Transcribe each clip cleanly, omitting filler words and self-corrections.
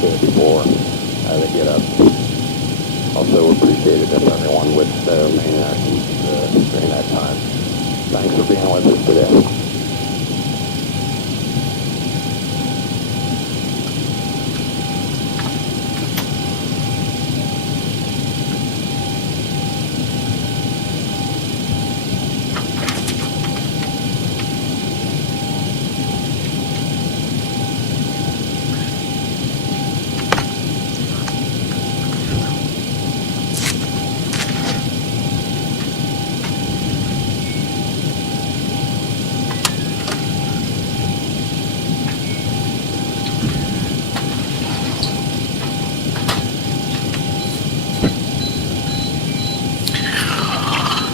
before they get up. Also appreciated if everyone would remain during that time. Thanks for being with us today.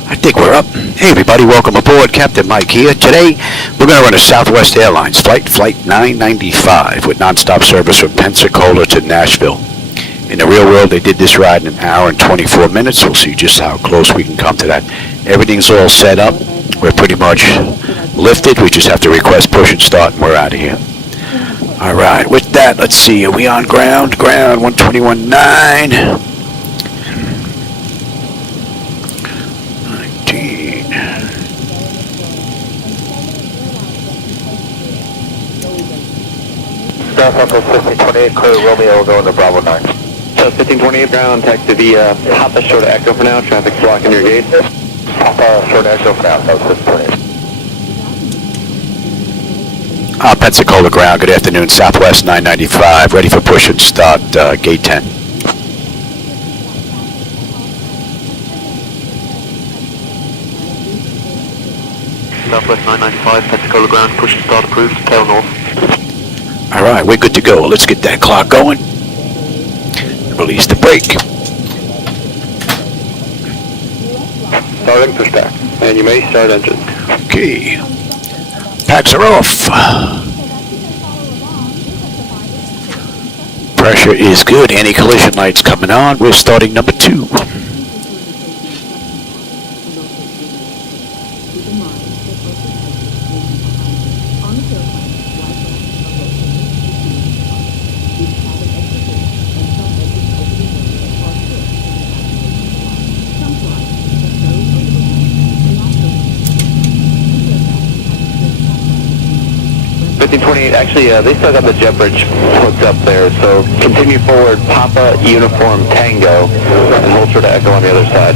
I think we're up. Hey everybody, welcome aboard. Captain Mike here. Today we're going to run a Southwest Airlines Flight 995 with nonstop service from Pensacola to Nashville. In the real world, they did this ride in an hour and 24 minutes. We'll see just how close we can come to that. Everything's all set up. We're pretty much lifted. We just have to request push and start and we're out of here. All right, with that, let's see. Are we on ground? Ground 121.9. 19. Southwest 1528, clear Romeo, going to Bravo 9. So 1528 ground, taxi via Papa short of Echo for now, traffic's blocking your gate. Papa short Echo for now, South 1528. Pensacola ground, good afternoon. Southwest 995, ready for push and start, gate 10. Southwest 995, Pensacola ground, push and start approved, tail north. All right, we're good to go. Let's get that clock going. Release the brake. Starting push back, and you may start engine. Okay. Packs are off. Pressure is good. Anti-collision lights coming on. We're starting number 2. Actually, they still got the jet bridge hooked up there, so continue forward, Papa Uniform Tango, and hold for the Echo on the other side.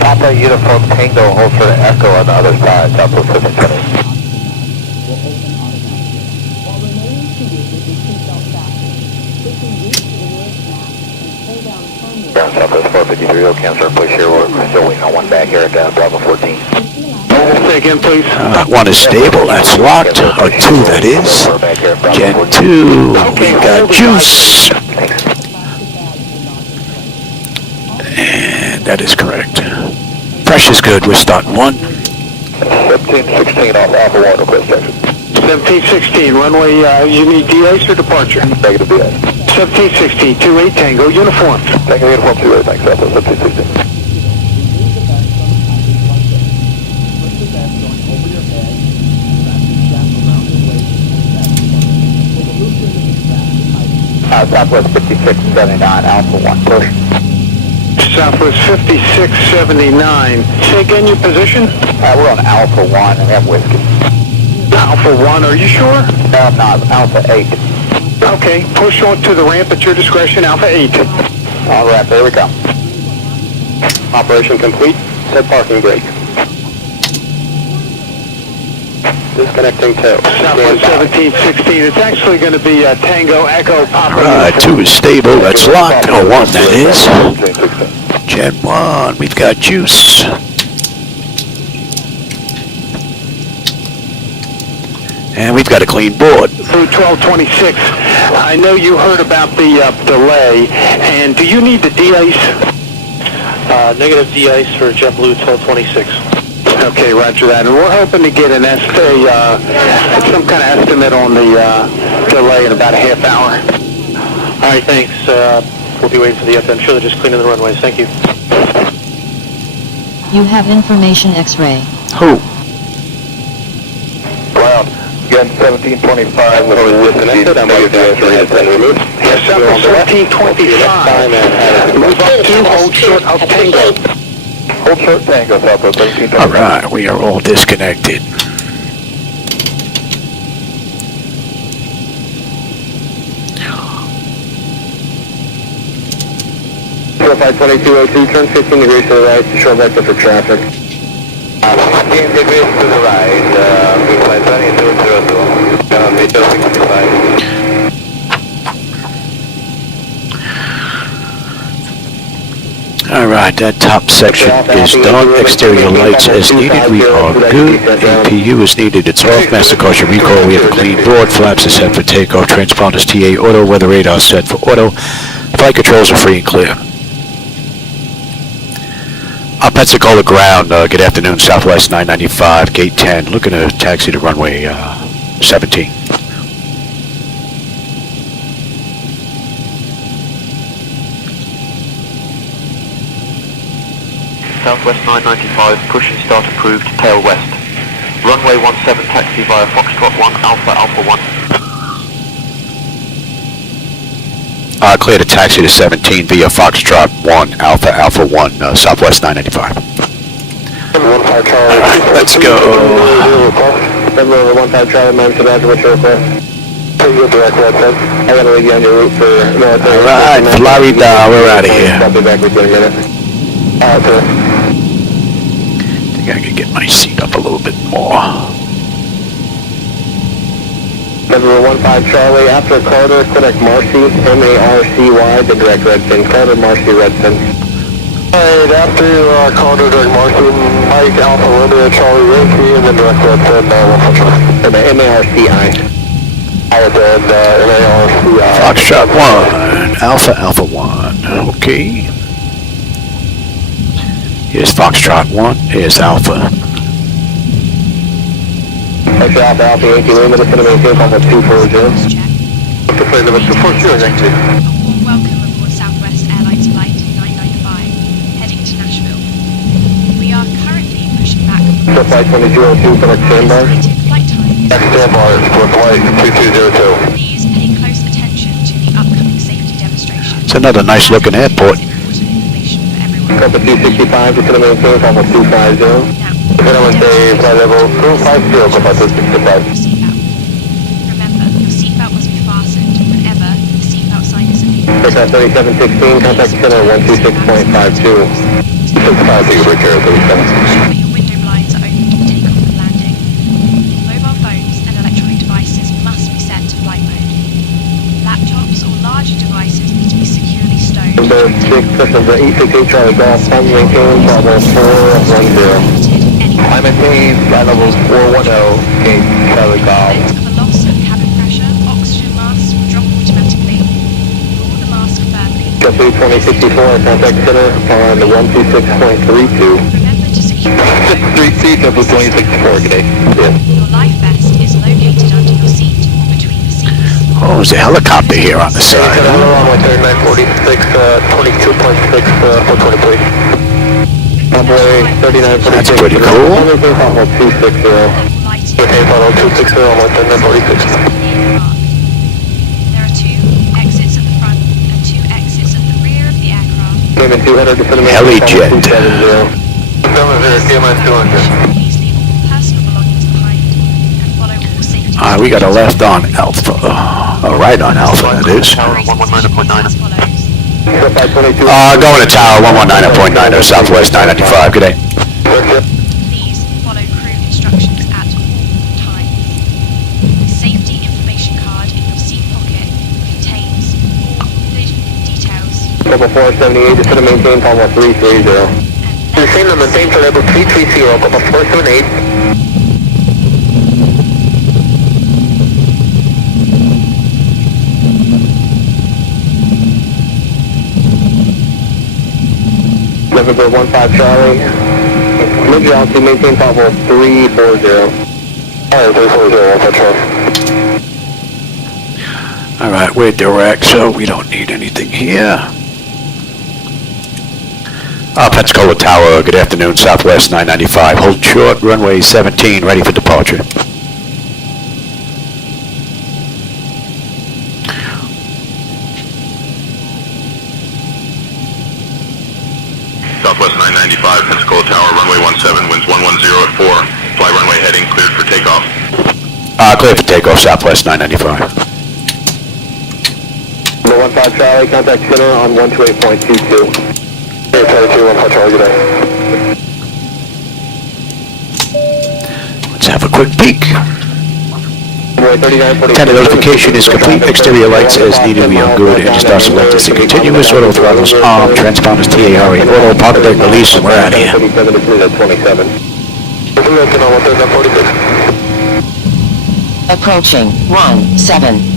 Papa Uniform Tango, hold for the Echo on the other side, Southwest 1528. Ground Southwest 453, we'll cancel our push here. We're still waiting on one back here at Bravo 14. Say again, please. 1 is stable, that's locked. Or 2, that is. Gen 2, we got juice. And that is correct. Pressure's good, we're starting 1. 1716 off Alpha 1, request section. 1716, runway, you need de-ice or departure? Negative de-ice. 1716, 28 Tango, uniform. Tango Uniform 28, thanks, Southwest 1716. Southwest 5679, Alpha 1, push. Southwest 5679. Say again your position? We're on Alpha 1 and we have whiskey. Alpha 1, are you sure? No, I'm not. Alpha 8. Okay, push on to the ramp at your discretion, Alpha 8. All right, there we go. Operation complete. Set parking brake. Disconnecting tail. Southwest 1716. It's actually going to be Tango Echo Papa. Right, 2 is stable, that's locked. Or 1, that is. Gen 1, we've got juice. And we've got a clean board. Through 1226. I know you heard about the delay, and do you need the de-ice? Negative de-ice for JetBlue 1226. Okay, roger that. And we're hoping to get some kind of estimate on the delay in about a half hour. All right, thanks. We'll be waiting for the I'm sure they're just cleaning the runways. Thank you. You have information X-ray. Who? Ground, again 1725. Disconnected. I'm ready to removed. Yes, 1325. Move up to hold short of Tango. Hold short Tango, Southwest 1325. All right, we are all disconnected. Flight 2202, turn 15 degrees to the right, short vector for traffic. 15 degrees to the right, we fly 2202, meter 65. All right, that top section is done. Exterior lights as needed. We are good. APU is needed. It's off. Master caution recall. We have a clean board. Flaps are set for takeoff. Transponders TA auto. Weather radar set for auto. Flight controls are free and clear. Pensacola ground, good afternoon, Southwest 995, gate 10, looking to taxi to runway 17. Southwest 995, push and start approved, tail west. Runway 17, taxi via Foxtrot 1, Alpha, Alpha 1. Clear to taxi to 17 via Foxtrot 1, Alpha, Alpha 1, Southwest 995. Let's go. Number 15 Charlie, ma'am, to Roger, what's your request? Your direct request. I gotta leave you on your route for military. Alright, Florida, we're out of here. I'll be back with you in a minute. Sir. I think I can get my seat up a little bit more. Number 15 Charlie, after Carter, connect Marcy, M-A-R-C-Y, the direct Redfin. Carter, Marcy, Redfin. Alright, after Carter, direct Marcy, Mike, Alpha, Romeo, Charlie, Yankee, and then direct Redfin, M-A-R-C-I. And then M-A-R-C-I. Foxtrot 1, Alpha, Alpha 1, okay. Here's Foxtrot 1, here's Alpha. Actually, Alpha, Yankee, Lima, just going to maintain Alpha 240. What's the plane number? 240, thank you. A warm welcome aboard Southwest Airlines Flight 995, heading to Nashville. We are currently pushing back So Flight 2202, connect standby. estimated flight time. Standby for Flight 2202. Please pay close attention to the upcoming safety demonstration. It's another nice looking airport. Important information for everyone. Alpha 265, just going to maintain Alpha 250. Now, Gentlemen, say flight level 250, Alpha 265. your seatbelt. Remember, your seatbelt must be fastened whenever the seatbelt sign is appeared. Aircraft 3716, contact center 126.52. 65, return 37. Ensure that your window blinds are open for takeoff and landing. Mobile phones and electronic devices must be set to flight mode. Laptops or larger devices need to be securely stowed. Number 6, question number 868 Charlie Golf, time maintain, level 410. I maintain flight level 410, King Charlie Golf. Of a loss of cabin pressure, oxygen masks will drop automatically. Pull the mask firmly. Jet 2064, contact center on the 126.32. Remember to secure your phone. 3C, Double 2064, good day. Yes. Your life vest is located under your seat or between the seats. Oh, there's a helicopter here on the side. Runway 3946, 22.6, 420 please. Runway 3946. That's pretty cool. Maintain Alpha 260. Lighting Maintain Alpha 260, runway 3946. clearly marked. There are 2 exits at the front and 2 exits at the rear of the aircraft. Payment 200 to put Helijet. 270. Please leave all personal belongings behind and follow all safety. Alright, we got a left on Alpha. Right on Alpha, that is. Tower 119.9. As follows. Going to Tower 119.9, Southwest 995, good day. Please follow crew instructions at all times. The safety information card in your seat pocket contains all the details Level 478, just going to maintain Alpha 330. and Maintain the maintain for level 330, Alpha 478. November 15 Charlie. Maybe I'll see maintain Alpha 340. Alright, 340, Alpha Charlie. Alright, we're direct, so we don't need anything here. Pensacola Tower, good afternoon, Southwest 995. Hold short, runway 17, ready for departure. Southwest 995, Pensacola Tower, runway 17, winds 110 at 4. Fly runway heading, cleared for takeoff. Clear for takeoff, Southwest 995. Number 15 Charlie, contact center on 128.22. Hey, Charlie 215 Charlie, good day. Let's have a quick peek. Runway 39.42. Tender notification is complete. Exterior lights as needed. We are good. Engine start selected to continuous. Auto throttles on. Transponders TARA. Auto pocket deck release. And we're out of here. 37 to 27. Approaching 17.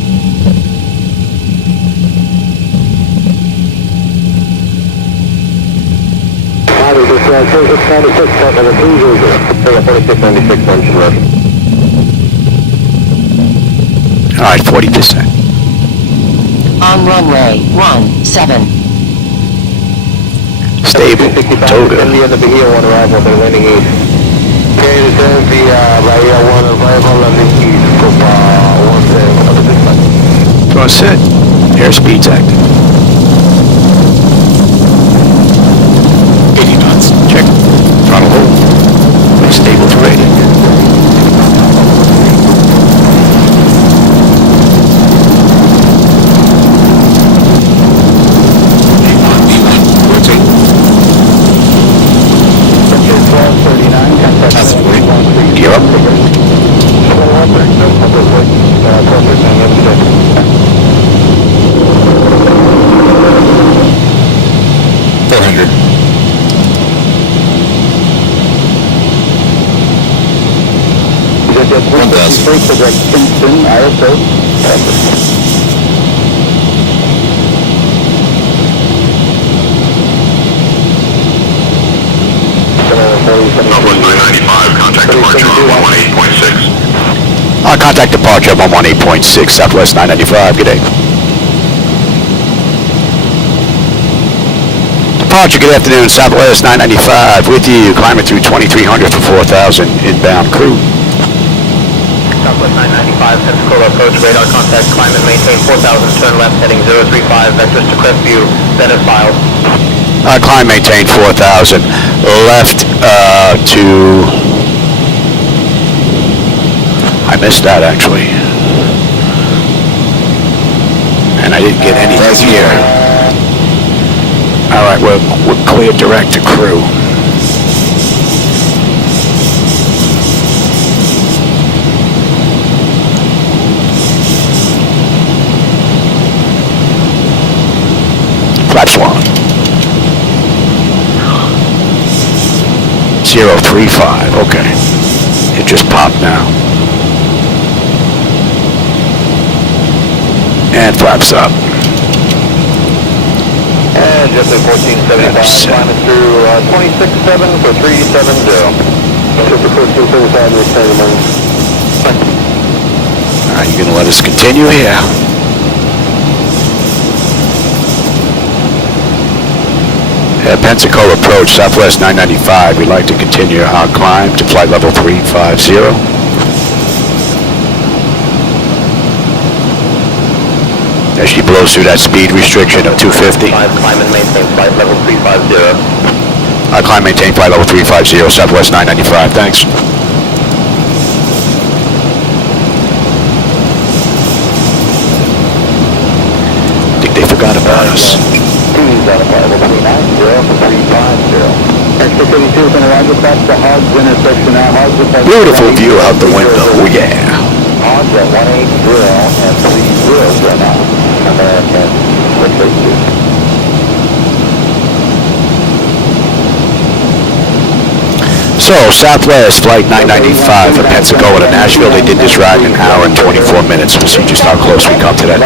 All right, 40%. On runway 17. Stable. Toga. India and the Bahia 1 arrival. They're landing east. Okay, this is the Bahia 1 arrival landing east. Go set. Airspeed's active. 80 knots. Check. Throttle hold. Stable to rating. You're up. Southwest 995, contact departure on 118.6. Contact departure on 118.6, Southwest 995. Good day. Departure, good afternoon, Southwest 995 with you. Climbing through 2300 for 4,000 inbound crew. Southwest 995, Pensacola approach, radar contact, climb and maintain 4,000, turn left, heading 035, vectors to Crestview, Venice files. Climb, maintain 4,000. Left to... I missed that, actually. And I didn't get anything here. All right, we're clear direct to crew. Flaps 1. 035, okay. It just popped now. And flaps up. And just at 1475, climbing through 26.7 for 370. Super 1475, return to All right, you gonna let us continue here? Pensacola approach, Southwest 995. We'd like to continue our climb to flight level 350. As she blows through that speed restriction of 250. Climb and maintain flight level 350. Climb, maintain flight level 350, Southwest 995. Thanks. Think they forgot about us. Beautiful view out the window, oh yeah. Odds at 180 and 30 now. American So, Southwest Flight 995 from Pensacola to Nashville, they did this ride in an hour and 24 minutes. We'll see just how close we come to that.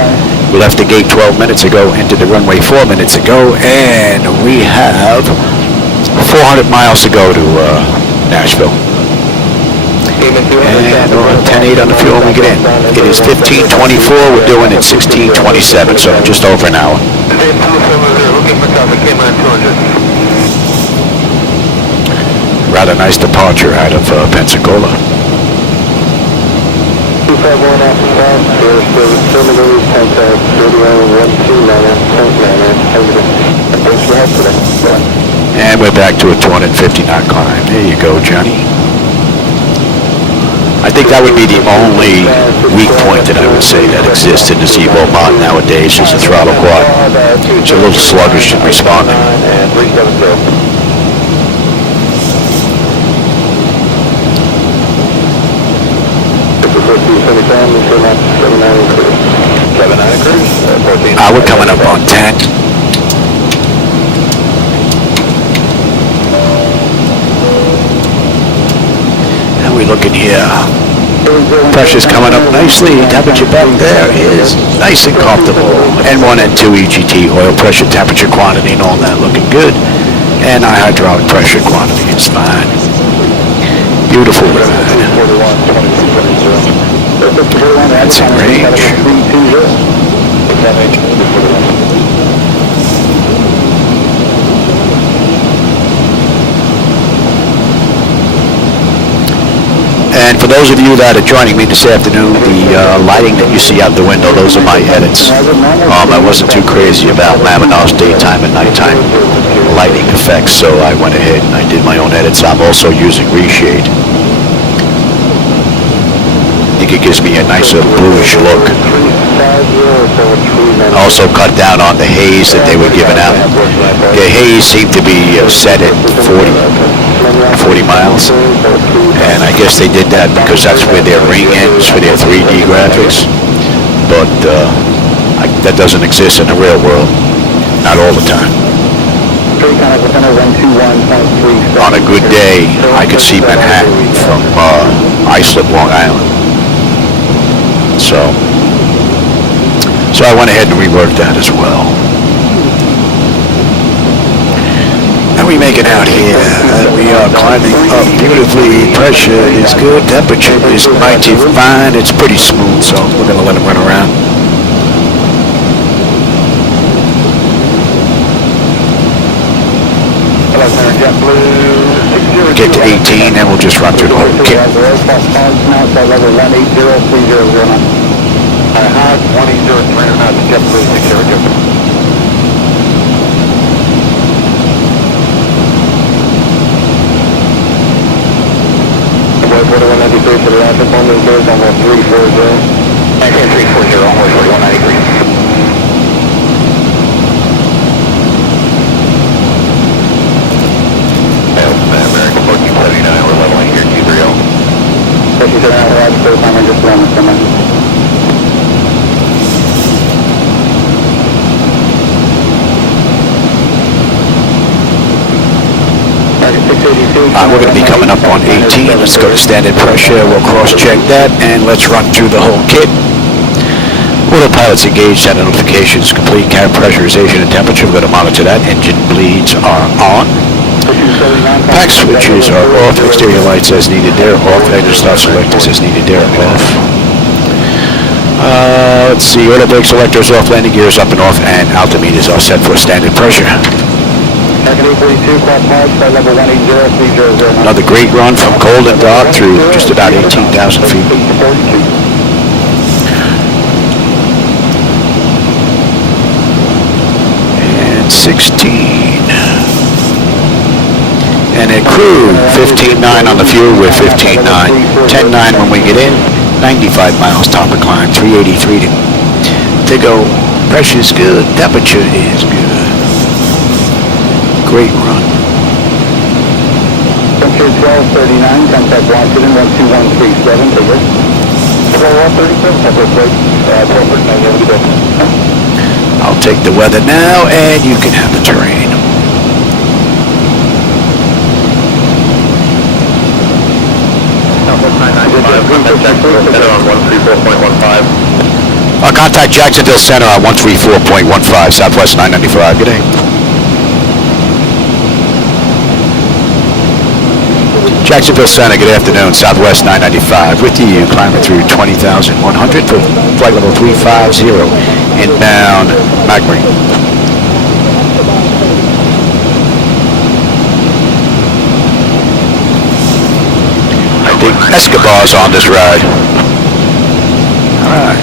We left the gate 12 minutes ago, entered the runway 4 minutes ago, and we have 400 miles to go to Nashville. And we're on 10.8 on the fuel when we get in. It is 15:24, we're doing it 16:27, so just over an hour. Rather nice departure out of Pensacola. 251 after pass, air service terminal, contact radio 129.9. Thanks for help today. And we're back to a 250 knot climb. There you go, Johnny. I think that would be the only weak point that I would say that exists in the ZiboMod nowadays is the throttle quad. It's a little sluggish in responding. And 370. We're coming up on 10. And we're looking here. Pressure's coming up nicely. Temperature back there is nice and comfortable. N1, N2, EGT, oil pressure, temperature, quantity, and all that looking good. And our hydraulic pressure quantity is fine. Beautiful ride. That's in range. And for those of you that are joining me this afternoon, the lighting that you see out the window, those are my edits. I wasn't too crazy about Laminar's daytime and nighttime lighting effects, so I went ahead and I did my own edits. I'm also using reshade. I think it gives me a nicer bluish look. Also cut down on the haze that they were giving out. The haze seemed to be set at 40 miles, and I guess they did that because that's where their ring ends for their 3D graphics, but that doesn't exist in the real world, not all the time. On a good day, I could see Manhattan from Islip, Long Island. So I went ahead and reworked that as well. And we make it out here. We are climbing up beautifully. Pressure is good. Temperature is mighty fine. It's pretty smooth, so we're going to let it run around. Get to 18, and we'll just run through the whole kit. High 180, 300 knots, JetBlue 60. Boy 4193 for the rapid moment goes on 340. 340, almost 4193. American 1479, we're leveling here, 230. 1479, third timer just around the summer. We're going to be coming up on 18. Let's go to standard pressure. We'll cross-check that, and let's run through the whole kit. Autopilot's engaged, and notifications complete. Cabin pressurization and temperature. We're going to monitor that. Engine bleeds are on. Pack switches are off. Exterior lights as needed there. Off. Exit start selectors as needed there. Off. Let's see. Auto brake selectors off. Landing gears up and off, and altimeters are set for standard pressure. Another great run from Golden Dot through just about 18,000 feet. And 16. And at crew, 15.9 on the fuel, we're 15.9. 10.9 when we get in, 95 miles top of climb, 383 to go. Pressure's good, temperature is good. Great run. Temperature 1239, contact Washington 12137, take it. 1237, temperate plate, 1239, I'll take the weather now, and you can have the terrain. Contact Jacksonville Center on 134.15, Southwest 995. Good day. Jacksonville Center, good afternoon, Southwest 995. With you, climbing through 20,100 for flight level 350, inbound Magbury. I think Escobar's on this ride. All right.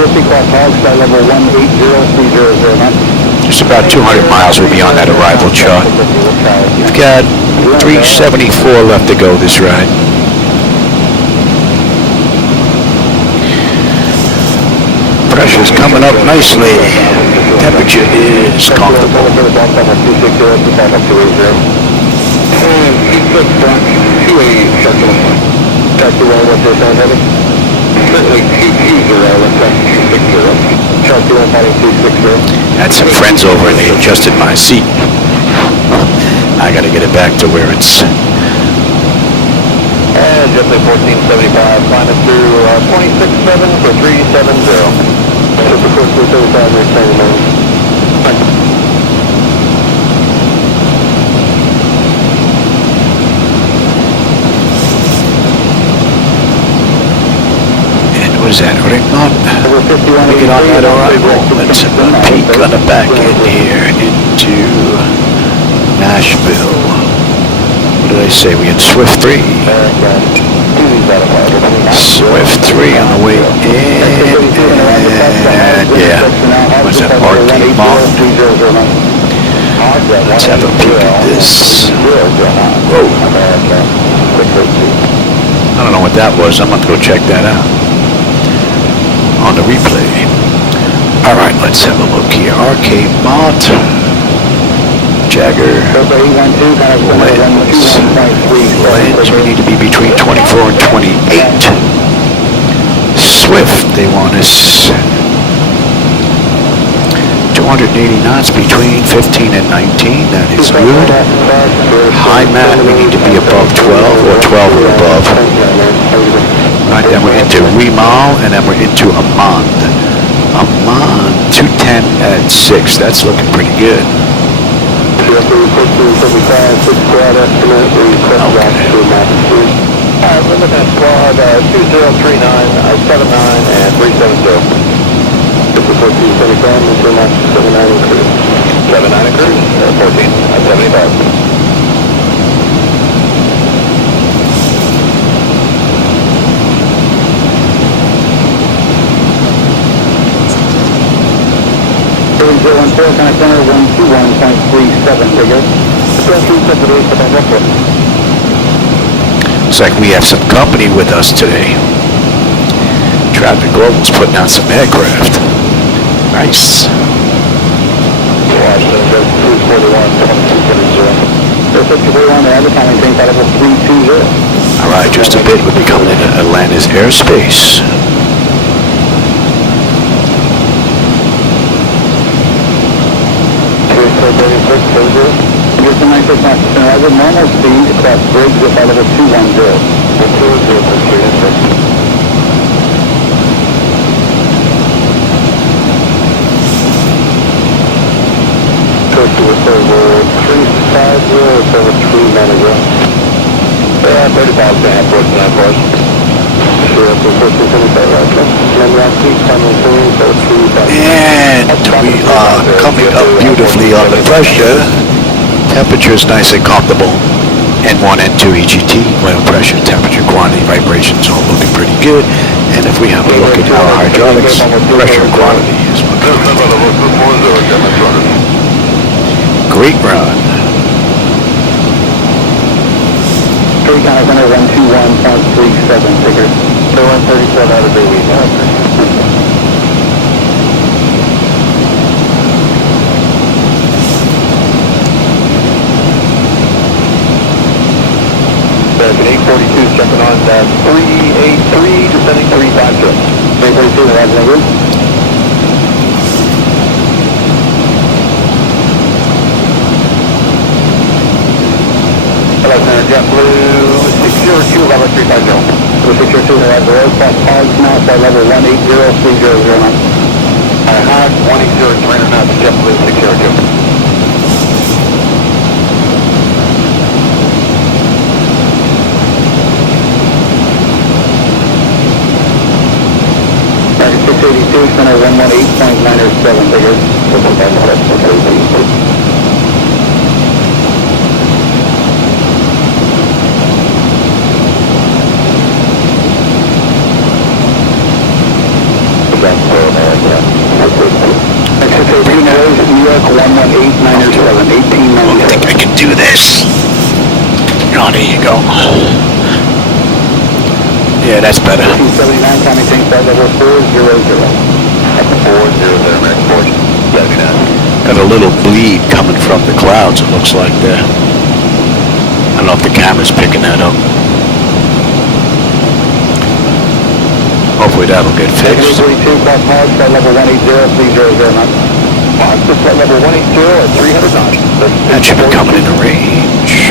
50, clock hogs, flight level 1803009. Just about 200 miles will be on that arrival chart. We've got 374 left to go this ride. Pressure's coming up nicely. Temperature is comfortable. Had some friends over and they adjusted my seat. I gotta get it back to where it's... And just at 1475, climbing through 26.7 for 370. Just at 1475, returning main. What is that, Ringmont? We get on that arrival. Let's peek on the back end here into Nashville. What did I say? We had Swift 3. Swift 3 on the way in. And yeah, was that Arcade Mall? Let's have a peek at this. Whoa. I don't know what that was. I'm going to go check that out on the replay. Alright, let's have a look here. Arcade Mott, Jagger, Lens, we need to be between 24 and 28. Swift, they want us 280 knots between 15 and 19, that is good. High mat, we need to be above 12 or 12 or above. Right, then we're into Rimal, and then we're into Amand. Amand, 210 at 6. That's looking pretty good. Okay. We're looking at squad 2039, 79, and 370. 79 cruise, 14 at 75. Looks like we have some company with us today. Traffic Global's putting out some aircraft. Nice. Alright, just a bit, we'll be coming into Atlanta's airspace. Just a nice normal speed across bridge with level 210. Coast to Reservoir 350, over 3 manager. 35 and a half words now for us. Sure, up to 1475 right now. And we are coming up beautifully on the pressure. Temperature is nice and comfortable. N1, N2, EGT, oil pressure, temperature, quantity, vibrations, all looking pretty good. And if we have a look at our hydraulics, pressure and quantity is looking great run. 121.37 figure. 137 out of the week. American 842 jumping on that 383, descending 352. 342, that's no good. Hello, Center JetBlue 602, level 350. 602, that's the road, cross hogs now, flight level 1803009. Hog 180, knots, JetBlue 602. American 682, center 118.907 figure. 1897, 1897. I think I can do this. Oh, there you go. Yeah, that's better. 279, Tommy Tank Flight level 400. 400, American Force. 79. Got a little bleed coming from the clouds, it looks like there. I don't know if the camera's picking that up. Hopefully that'll get fixed. 42, cross Mars, flight level 180, please 00 knots. Mars to flight level 180 at 300 knots. That should be coming into range.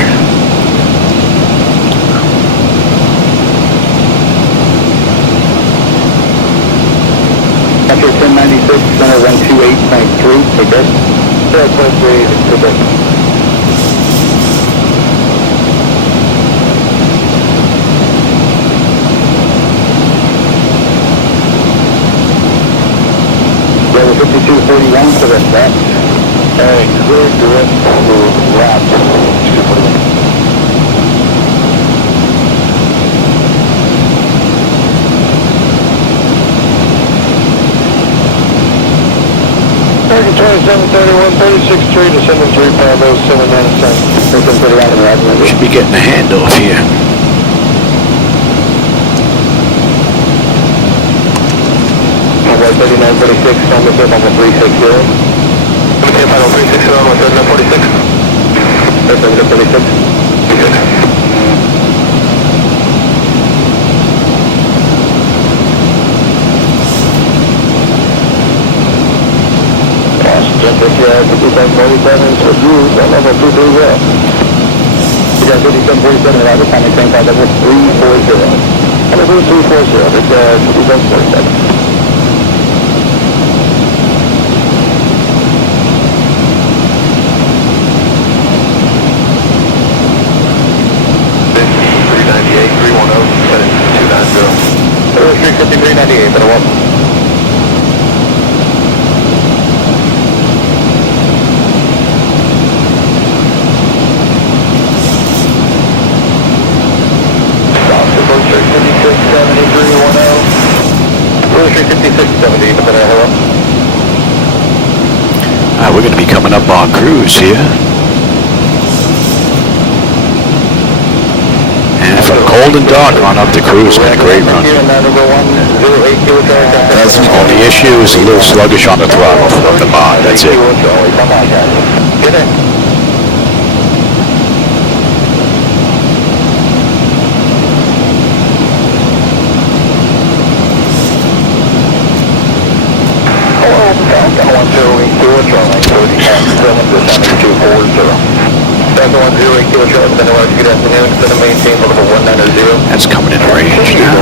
After 1096, center 128.3, take care. 0.3, take care. Level 5241 to the left. Clear direct to left. 241. American 2731, 36-3, descending 3, Bravo, 797. Should be getting a handoff here. Runway 3946, on the tip on the 360. Okay, final 360 on the 3946. 3946. Good. Just this year, 5747, so you, level 230. You got 5747, and I was timing tank by level 340. Level 340, it's 5747. But it wasn't. We're going to be coming up on cruise here. And from cold and dark on up to cruise, been a great run. Only issue is a little sluggish on the throttle from the mod, that's it. That's coming into range now.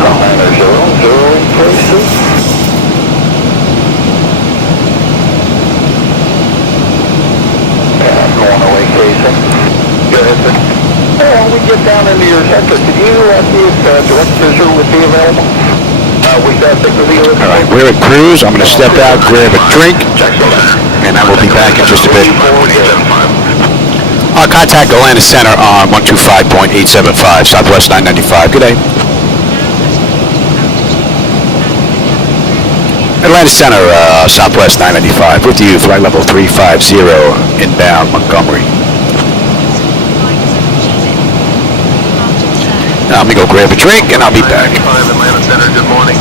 Going away, Casey. Good. When we get down into your sector, could you see if direct visual would be available? All right, we're at cruise. I'm going to step out, grab a drink, and I will be back in just a bit. Contact Atlanta Center on 125.875, Southwest 995. Good day. Atlanta Center, Southwest 995. With you, flight level 350, inbound Montgomery. Now, let me go grab a drink, and I'll be back. Atlanta Center, good morning.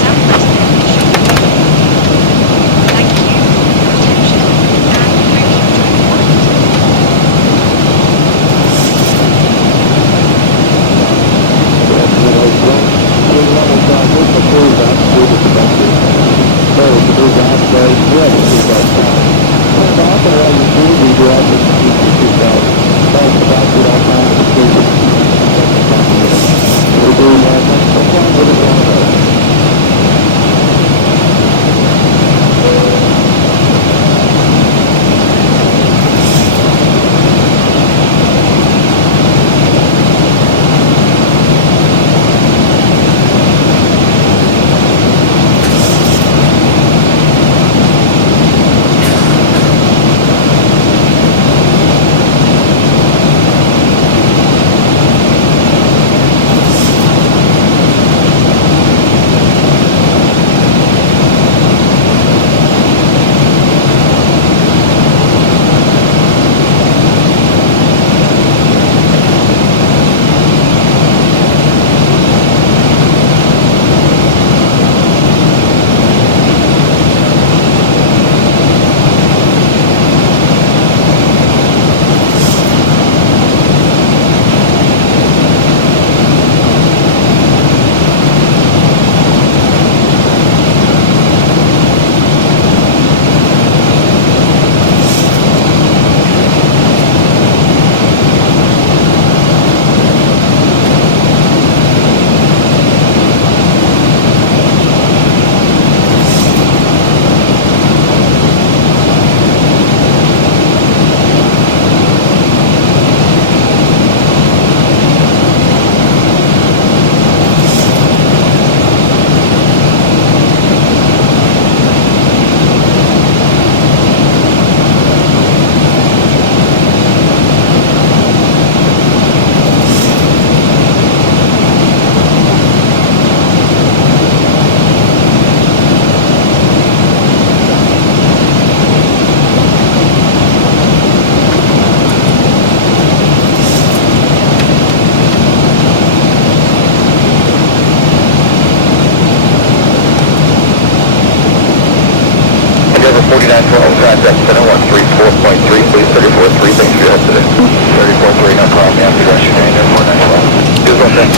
direction heading airport 912. Good one, then.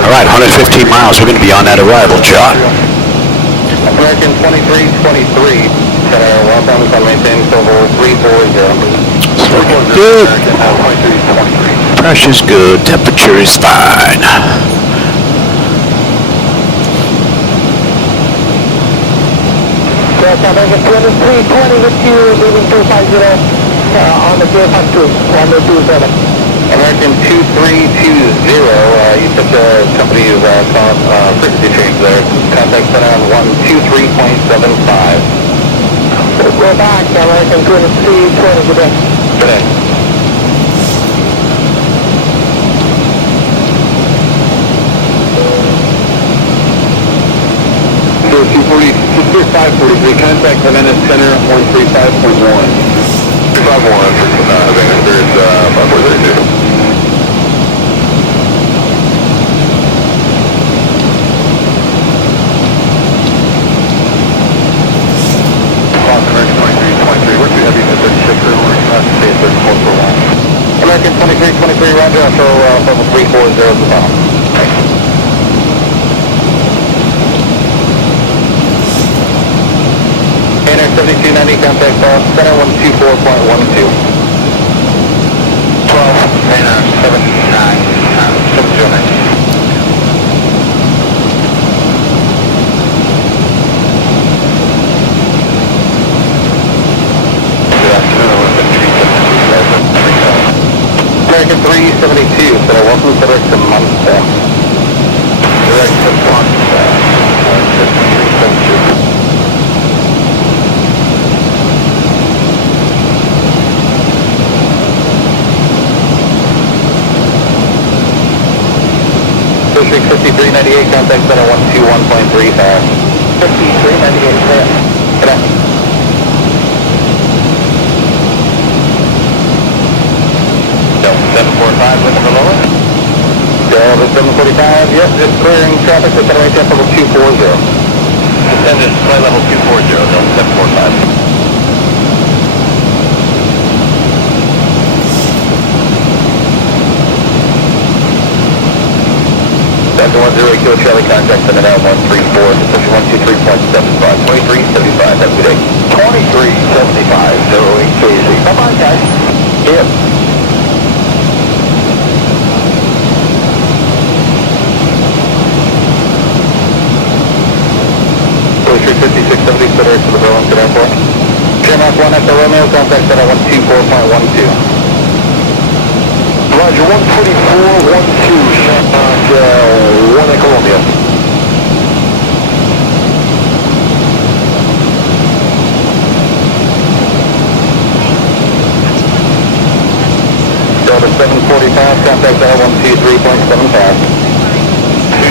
All right, 115 miles. We're going to be on that arrival chart. American 2323, welcome to maintain level 340. Good. American 2323. Pressure's good. Temperature is fine. American 2320 with you, leaving 250 on the 052, 1027. American 2320, you took the company's frequency change there. Contact center on 123.75. We're back, American 2320, good day. Good day. So 543, contact Havana Center 135.1. 251 for Havana, there's 5432. American 2323, roger, so level 340 to the top. KNR 7290, contact center 124.12. 12, KNR 709. American 372, so welcome to direct to Monster. Direct to Monster. 372. District 5398, contact center 121.35. 5398, clear. Good day. Delta 745, looking for lower. Delta 745, yep, just clearing traffic to center maintain level 240. Descendant, flight level 240, Delta 745. Delta 108, Kilo Charlie, contact center now 134, position 123.75, 2375, have a good day. 2375, 08 KZ. Bye-bye, guys. Yep. District 5670, center to the Burlington Airport. Shamrock 1 Echo Romeo, contact center 124.12. Roger, 124.12, Shamrock 1 Echo Romeo. Delta 745, contact center 123.75.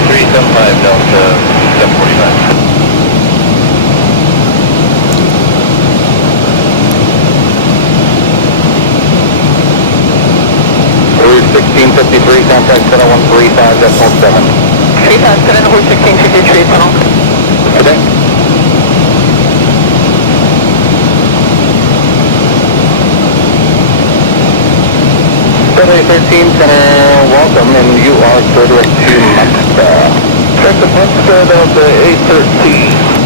2375, Delta 745. 1653, contact center 135.7. 1653, tunnel. Okay. Sunday 13, center, welcome, and you are clear direct to Monster. Check the Monster, Delta 813.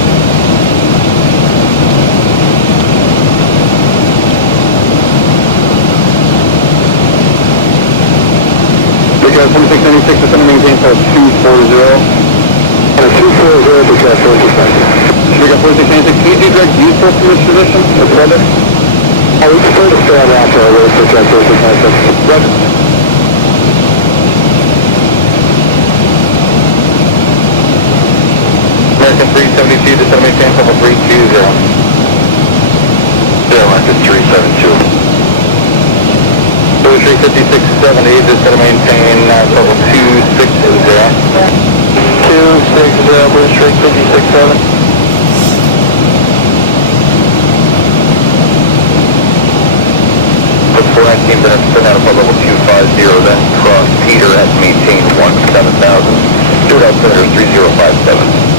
Because 2696 is going to maintain for 240. And 240 to catch 4696. We got 4696. Can you do direct useful from this position? What's the weather? Oh, we prefer to stay on after our road for catch 4696. Roger. American 372 to maintain level 320. American 372. 5670, just going to maintain level 260. 260, Blue Street 5670. Before I came to spin out above level 250, then cross Peter at maintain 17,000. Stewart altimeter 3057.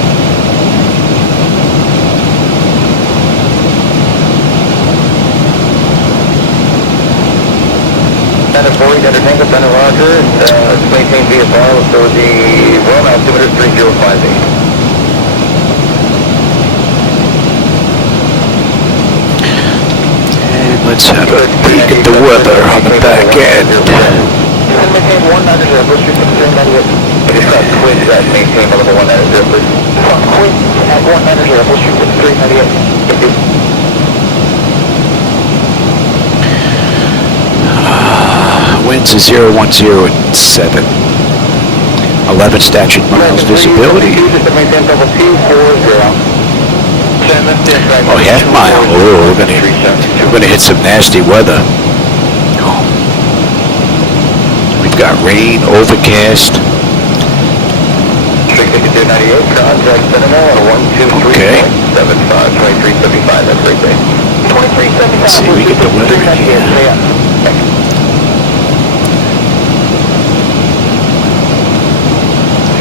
Center 40, Center Tango, Center Roger, let's maintain VFR for the well altimeter 3058. Let's have a peek at the weather on the back end. Maintain 190, push you to 398. I just got twins at maintain level 190, please. Twins at 190, push you to 398. Thank you. Winds is 010 at 7. 11 statute miles visibility. Oh, half mile. Oh, we're gonna hit some nasty weather. We've got rain, overcast. Okay. Let's see, we get the weather in here.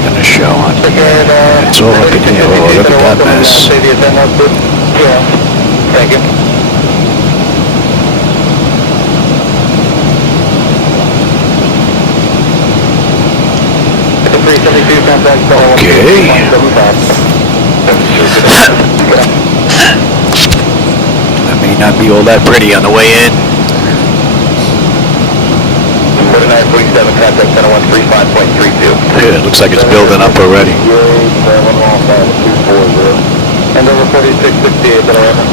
Gonna show on here. It's all up in here. Oh, look at that mess. Thank you. Okay. That may not be all that pretty on the way in. 4947, contact center 135.32. Yeah, it looks like it's building up already. And over 4668, but I haven't.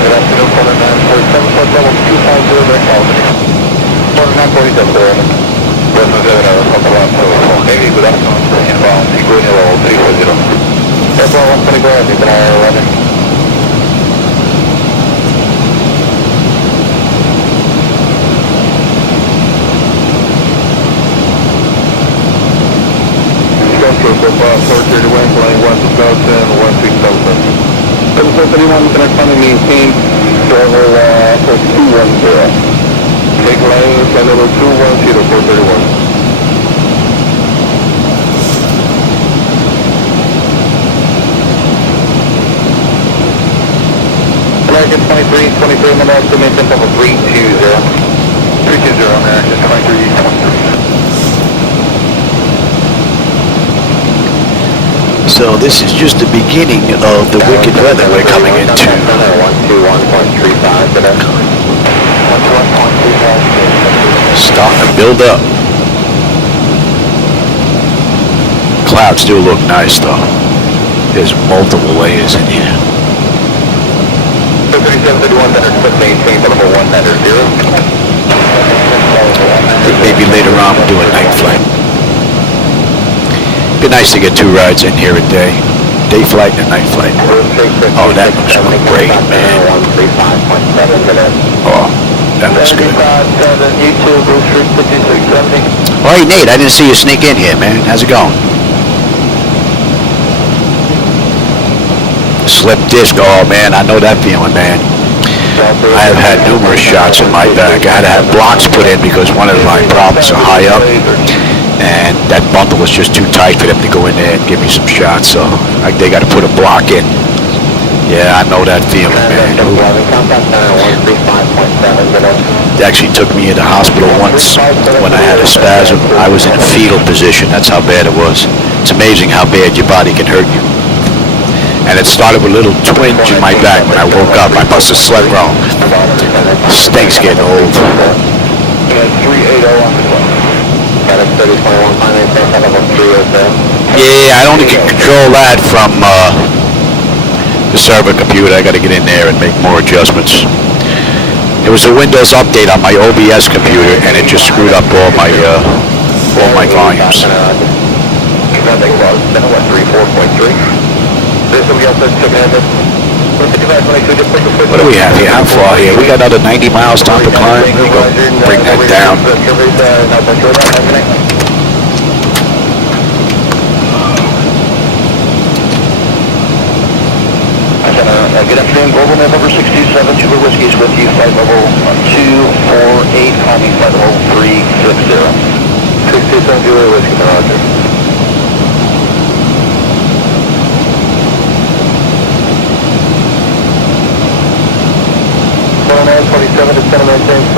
Good afternoon, 4947, flight level 250, direct altitude. 4947, go ahead. Hey, good afternoon, inbound, equal level 340. That's all I'm going to go ahead, keep an eye on weather. Central, so far, 430 wind, flying 1 to 167. 731, connect funding, maintain level 210. Take line, flight level 210, 431. American 23 minutes, to maintain level 320. 320, American 23. So this is just the beginning of the wicked weather we're coming into. 121.35 today. 121.35. Starting to build up. Clouds do look nice though. There's multiple layers in here. 3731, better quit maintain level 190. I think maybe later on we'll do a night flight. Be nice to get 2 rides in here a day. Day flight and a night flight. Oh, that looks great, man. Oh, that looks good. Oh, hey, Nate, I didn't see you sneak in here, man. How's it going? Slip disc, oh man, I know that feeling, man. I have had numerous shots in my back. I had to have blocks put in because one of my problems are high up, and that bundle was just too tight for them to go in there and give me some shots, so they got to put a block in. Yeah, I know that feeling, man. They actually took me into hospital once when I had a spasm. I was in a fetal position. That's how bad it was. It's amazing how bad your body can hurt you. And it started with a little twinge in my back. When I woke up, I must have slept wrong. Stinks getting old. Yeah, I only can control that from the server computer. I got to get in there and make more adjustments. There was a Windows update on my OBS computer, and it just screwed up all my volumes. What do we have here? How far here? We got another 90 miles time to climb. Let me go bring that down. Good afternoon, Global November 627, Sugar Whiskey is with you, flight level 248, climbing flight level 360. 627, Sugar Whiskey, Roger.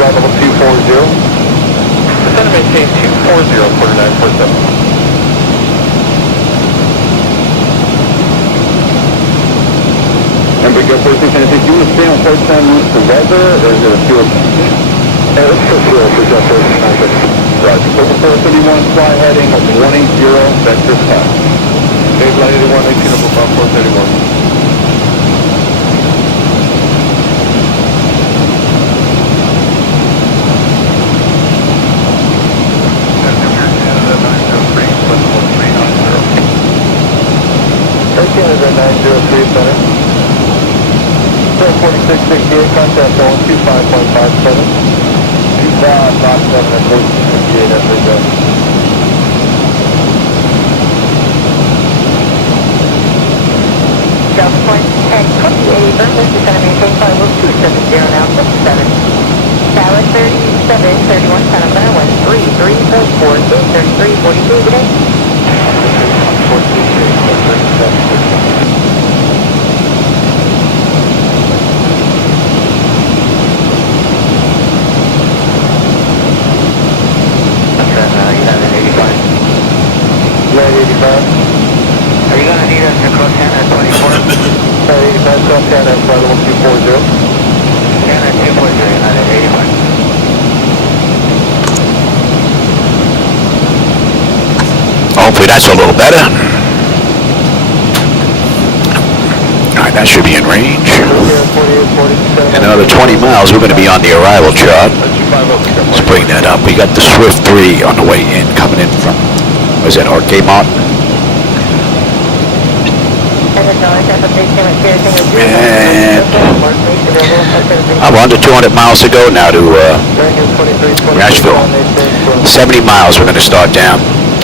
flight level 240. Descend and maintain 240, quarter 947. And we go for the do you want to stay on part-time route for weather, or is it a fuel? It's for fuel, for just for right. Over 431, fly heading 180, vector time. Dave, line 81, 18 over 431. Canada 903 center. 4668, contact on 25.57. 25.57 at 4668, that's it, go. Delta Point 1028, Vernon, is going to maintain flight level 270 now, 57. Tower 37, 31, Santa Clara, 133.4, 3342, good day. Are you going to need us to cross Canada 24? 85, cross Canada, flight level 240. Canada 240, United 85. Hopefully that's a little better. Alright, that should be in range. And another 20 miles, we're going to be on the arrival chart. Let's bring that up. We got the Swift 3 on the way in, coming in from, was it Arcamont? And I'm under 200 miles to go now to Nashville. 70 miles we're going to start down.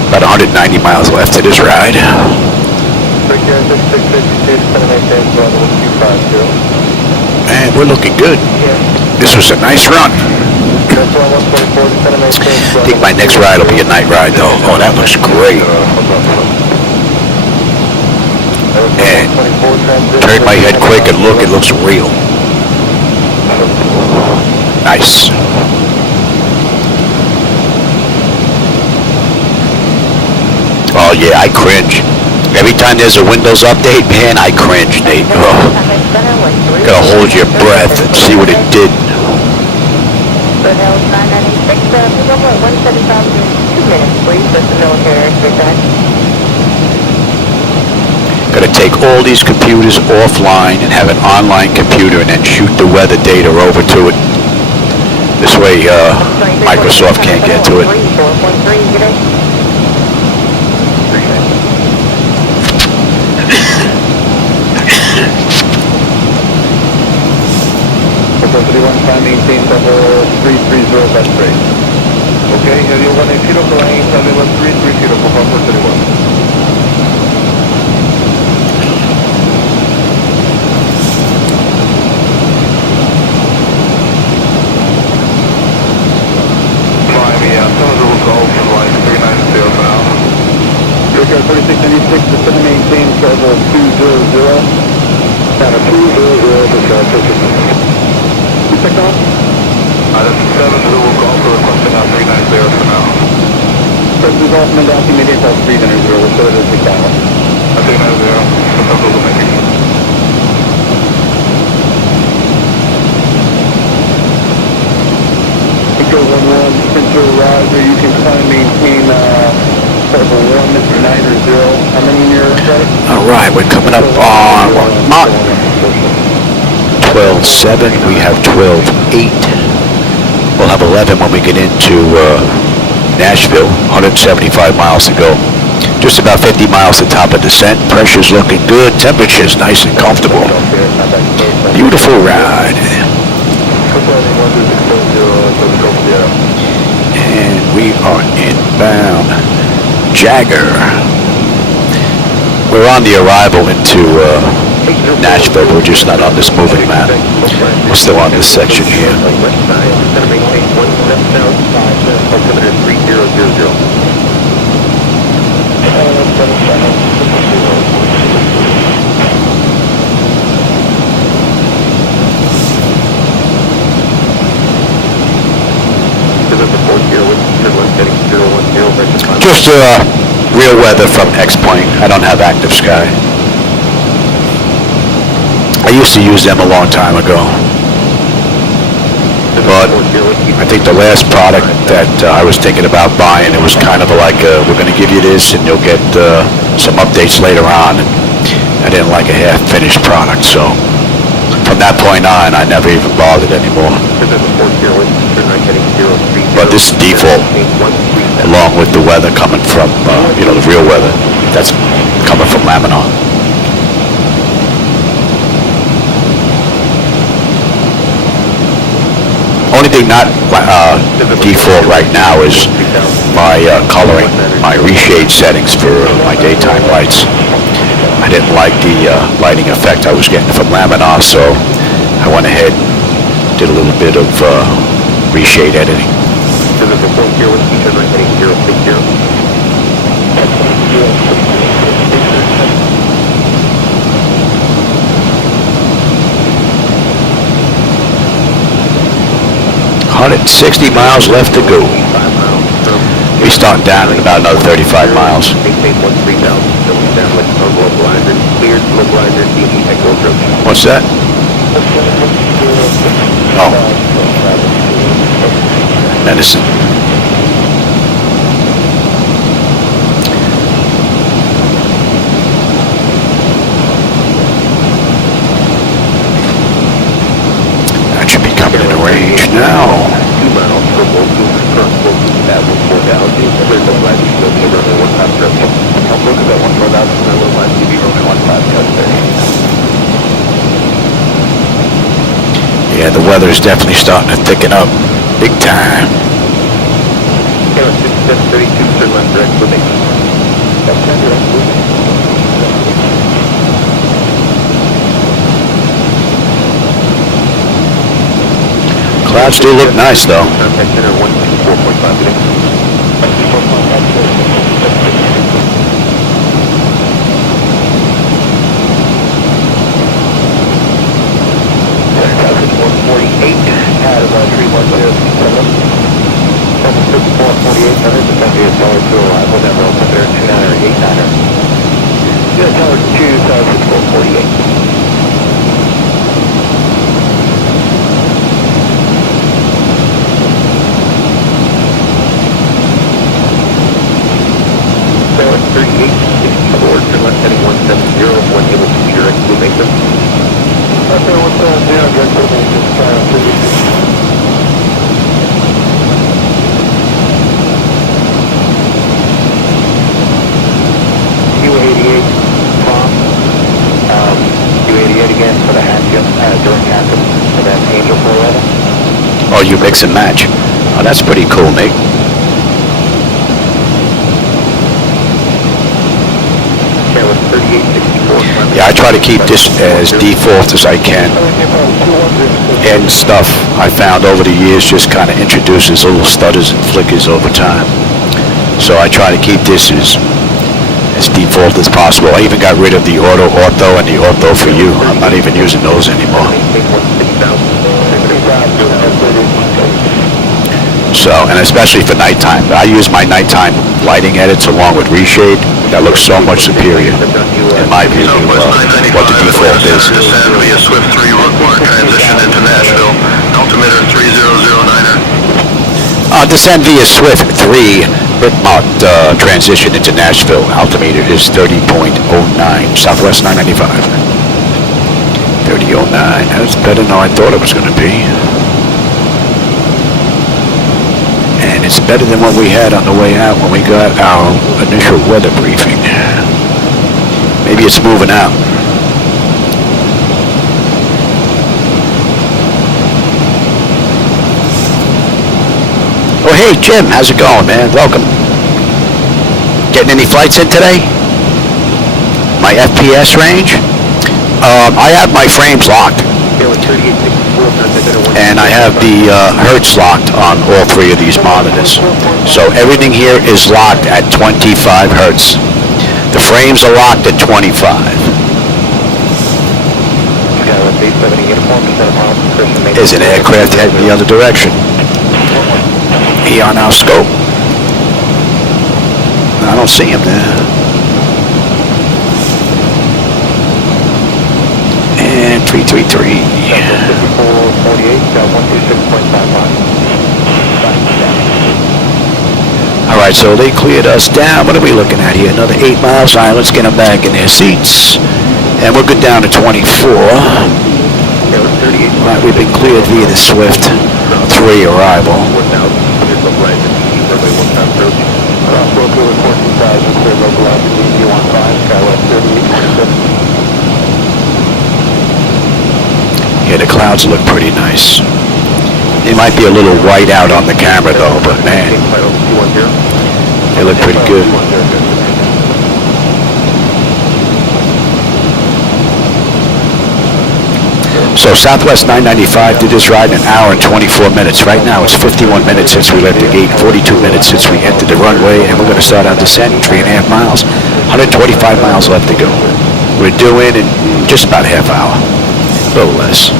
About 190 miles left to this ride. And we're looking good. This was a nice run. I think my next ride will be a night ride though. Oh, that looks great. And turn my head quick and look, it looks real. Nice. Oh yeah, I cringe. Every time there's a Windows update, man, I cringe, Nate. Oh. Gotta hold your breath and see what it did. Gotta take all these computers offline and have an online computer and then shoot the weather data over to it. This way, Microsoft can't get to it. Time maintain level 330, that's great. Okay, you're 180, flying level 330 for 431. Golf for line 390 for now. Rico 4696, descend maintain level 200. Channel 200, descend. Check off? That's 7 Zulu Golf for requesting on 390 for now. 7 Golf, Mendaki, maintain level 300, we'll show it as the channel. 390, that's Zulu maintain. Go 11, Central Roger, you can climb, maintain level 1, Mr. 9 or 0. How many in your right? Alright, we're coming up on Mach 12.7, we have 12.8. We'll have 11 when we get into Nashville, 175 miles to go. Just about 50 miles to top of descent. Pressure's looking good, temperature's nice and comfortable. Beautiful ride. And we are inbound Jagger. We're on the arrival into Nashville, we're just not on this moving map. We're still on this section here. used real weather from X-Point. I don't have Active Sky. I used to use them a long time ago. But I think the last product that I was thinking about buying, it was kind of like, we're going to give you this and you'll get some updates later on. And I didn't like a half-finished product, so from that point on, I never even bothered anymore. But this is default, along with the weather coming from, the real weather that's coming from Laminar. Only thing not default right now is my coloring, my reshade settings for my daytime lights. I didn't like the lighting effect I was getting from Laminar, so I went ahead and did a little bit of reshade editing. $160 miles left to go. We start down in about another 35 miles. What's that? Oh. Medicine. That should be coming into range now. 2 miles from Oakland, current booking at 14000. Clear the flight, you will be running 15 trip. I'll look at that 14000, and we'll fly to be running 15 cut there. Yeah, the weather is definitely starting to thicken up big time. Taylor 6732, turn left direct moving. Left turn direct moving. Clouds do look nice, though. Contact center 124.5. Out of 3107. 76448, the country is Tower 2 arrival, then roll center 29er 89er. Yeah, Tower 2, 76448. Tower 3864, turn left heading 170, when able to be direct Blue Mesa. Okay, 170, direct Blue Mesa, U88, Tom. U88 again for the hatch, during captain, and then Angel 411. Oh, you mix and match. Oh, that's pretty cool, Nick. Yeah, I try to keep this as default as I can. And stuff I found over the years just kind of introduces little stutters and flickers over time. So I try to keep this as default as possible. I even got rid of the auto ortho and the ortho for you. I'm not even using those anymore. So, and especially for nighttime. I use my nighttime lighting edits along with reshade. That looks so much superior, in my view, to what the default is. Descend via Swift 3 Rookmore, transition into Nashville, altimeter 3009er. Descend via Swift 3 Rookmore, transition into Nashville. Altimeter is 30.09, Southwest 995. 3009, that's better than I thought it was going to be. And it's better than what we had on the way out when we got our initial weather briefing. Maybe it's moving out. Oh, hey, Jim, how's it going, man? Welcome. Getting any flights in today? My FPS range? I have my frames locked. And I have the hertz locked on all three of these monitors. So everything here is locked at 25 hertz. The frames are locked at 25. There's an aircraft heading the other direction. Here on our scope. I don't see him there. And 333. 5448, 126.55. All right, so they cleared us down. What are we looking at here? Another 8 miles. All right, let's get them back in their seats. And we'll go down to 24. All right, we've been cleared via the Swift 3 arrival. Yeah, the clouds look pretty nice. They might be a little white out on the camera though, but man, they look pretty good. So Southwest 995 did this ride in an hour and 24 minutes. Right now it's 51 minutes since we left the gate, 42 minutes since we entered the runway, and we're going to start out descending 3.5 miles. 125 miles left to go. We're due in just about a half hour, a little less.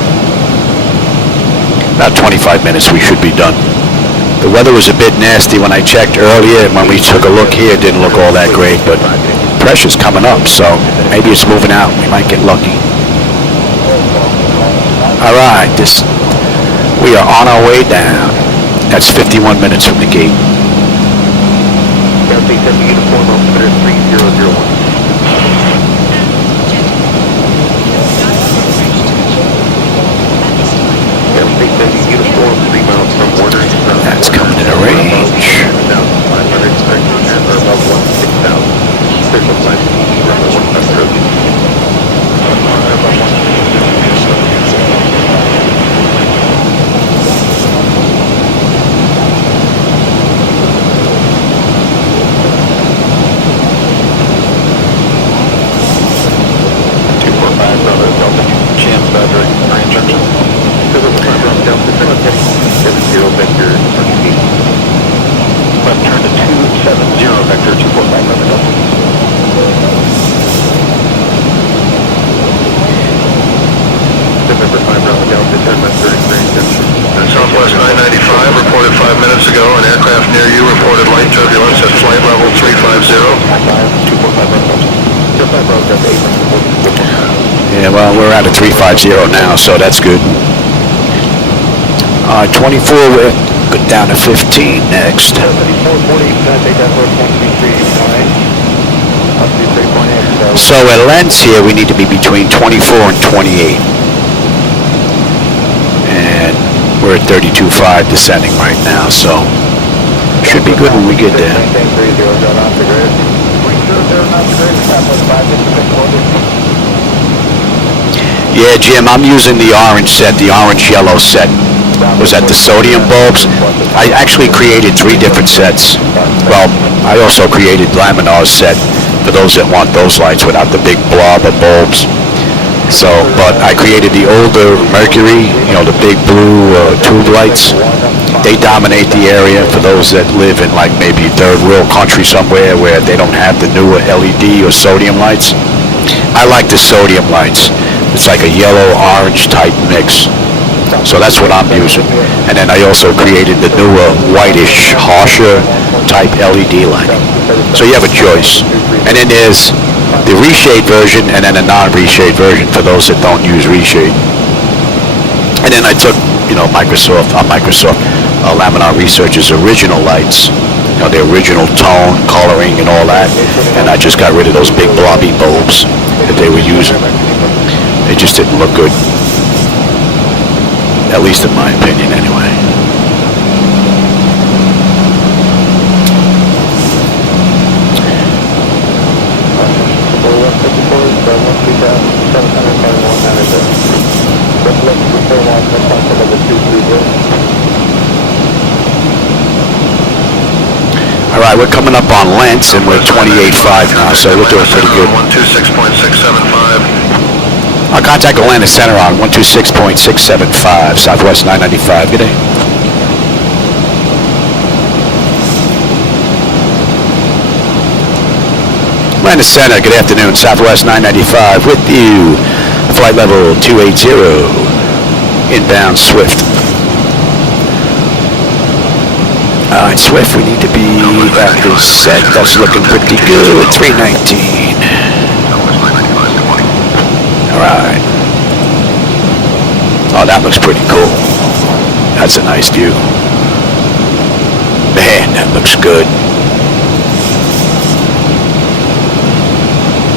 About 25 minutes we should be done. The weather was a bit nasty when I checked earlier, and when we took a look here, it didn't look all that great, but pressure's coming up, so maybe it's moving out. We might get lucky. All right, we are on our way down. That's 51 minutes from the gate. That's coming in a range. Southwest 995 reported 5 minutes ago. An aircraft near you reported light turbulence at flight level 350. Yeah, well, we're at a 350 now, so that's good. 24, we're good down to 15 next. So at lengths here, we need to be between 24 and 28. And we're at 32.5 descending right now, so should be good when we get there. Yeah, Jim, I'm using the orange set, the orange-yellow set. Was that the sodium bulbs? I actually created 3 different sets. Well, I also created Laminar's set for those that want those lights without the big blob of bulbs. So, but I created the older Mercury, you know, the big blue tube lights. They dominate the area for those that live in like maybe third world country somewhere where they don't have the newer LED or sodium lights. I like the sodium lights. It's like a yellow-orange type mix. So that's what I'm using. And then I also created the newer whitish, harsher type LED light. So you have a choice. And then there's the reshade version and then a non-reshade version for those that don't use reshade. And then I took, you know, Laminar Research's original lights, you know, the original tone, coloring, and all that. And I just got rid of those big blobby bulbs that they were using. They just didn't look good. At least in my opinion, anyway. All right, we're coming up on Lentz, and we're 28.5 now, so we're doing pretty good. 126.675. I'll contact Atlanta Center on 126.675, Southwest 995. Good day. Atlanta Center, good afternoon. Southwest 995 with you. Flight level 280. Inbound Swift. Alright, Swift, we need to be at the set. That's looking pretty good. 319. Alright. Oh, that looks pretty cool. That's a nice view. Man, that looks good.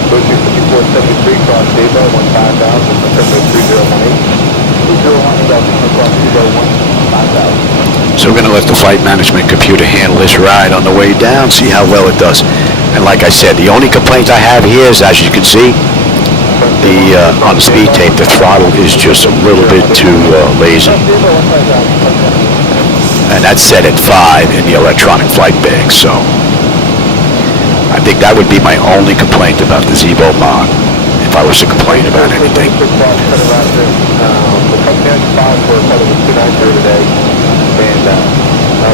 Approaching 5473 cross Zibo, 15,000, September 3018. 2018 cross Zibo, 15,000. So we're going to let the flight management computer handle this ride on the way down, see how well it does. And like I said, the only complaints I have here is, as you can see, on the speed tape, the throttle is just a little bit too lazy. And that's set at 5 in the electronic flight bag, so I think that would be my only complaint about the ZiboMod, if I was to complain about anything.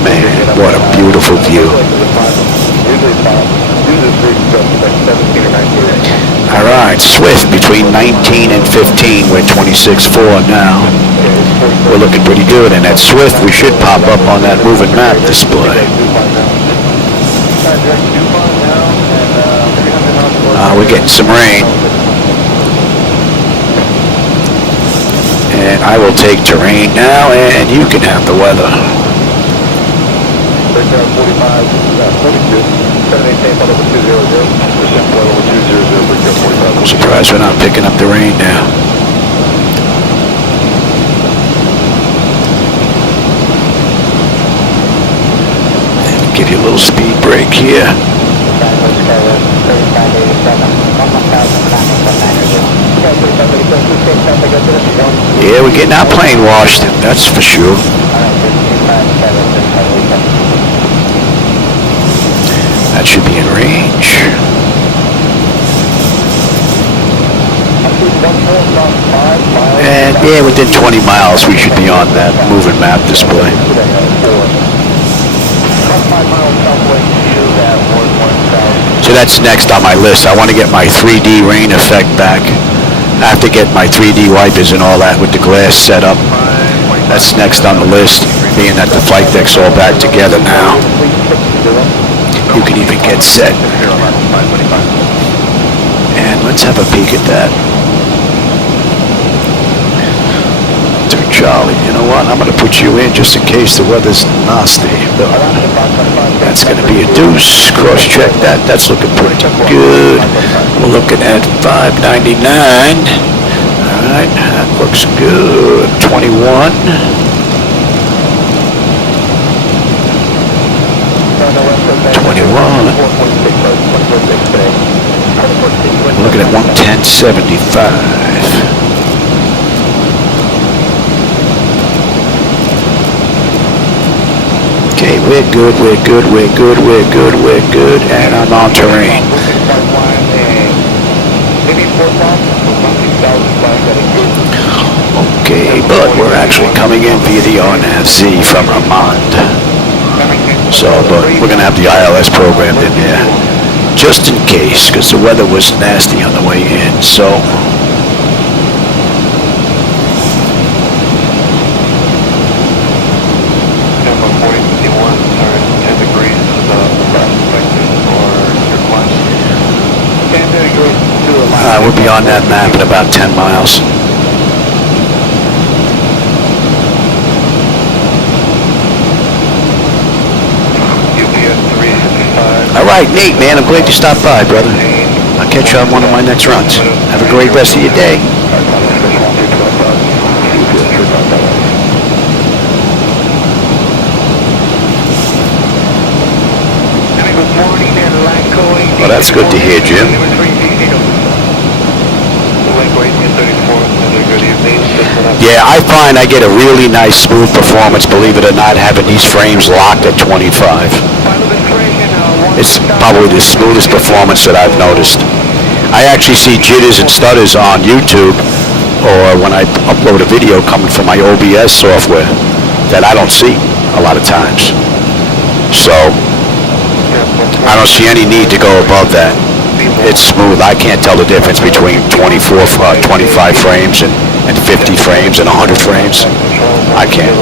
Man, what a beautiful view. Alright, Swift between 19 and 15. We're 26.4 now. We're looking pretty good, and at Swift we should pop up on that moving map display. We're getting some rain. And I will take terrain now, and you can have the weather. I'm surprised we're not picking up the rain now. And give you a little speed break here. Yeah, we're getting our plane washed, that's for sure. That should be in range. And yeah, within 20 miles we should be on that moving map display. So that's next on my list. I want to get my 3D rain effect back. I have to get my 3D wipers and all that with the glass set up. That's next on the list, being that the flight deck's all back together now. You can even get set. And let's have a peek at that. To Charlie, you know what? I'm going to put you in just in case the weather's nasty. But that's going to be a deuce. Cross-check that. That's looking pretty good. We're looking at 599. All right, that looks good. 21. We're looking at 110.75. Okay, we're good, and I'm on terrain. Okay, but we're actually coming in via the RNAV-Z from Vermont. So, but we're going to have the ILS programmed in there, just in case, because the weather was nasty on the way in, so. We'll be on that map in about 10 miles. All right, Nate, man, I'm glad you stopped by, brother. I'll catch you on one of my next runs. Have a great rest of your day. Well, that's good to hear, Jim. Yeah, I find I get a really nice smooth performance, believe it or not, having these frames locked at 25. It's probably the smoothest performance that I've noticed. I actually see jitters and stutters on YouTube, or when I upload a video coming from my OBS software, that I don't see a lot of times. So, I don't see any need to go above that. It's smooth. I can't tell the difference between 25 frames and 50 frames and 100 frames. I can't.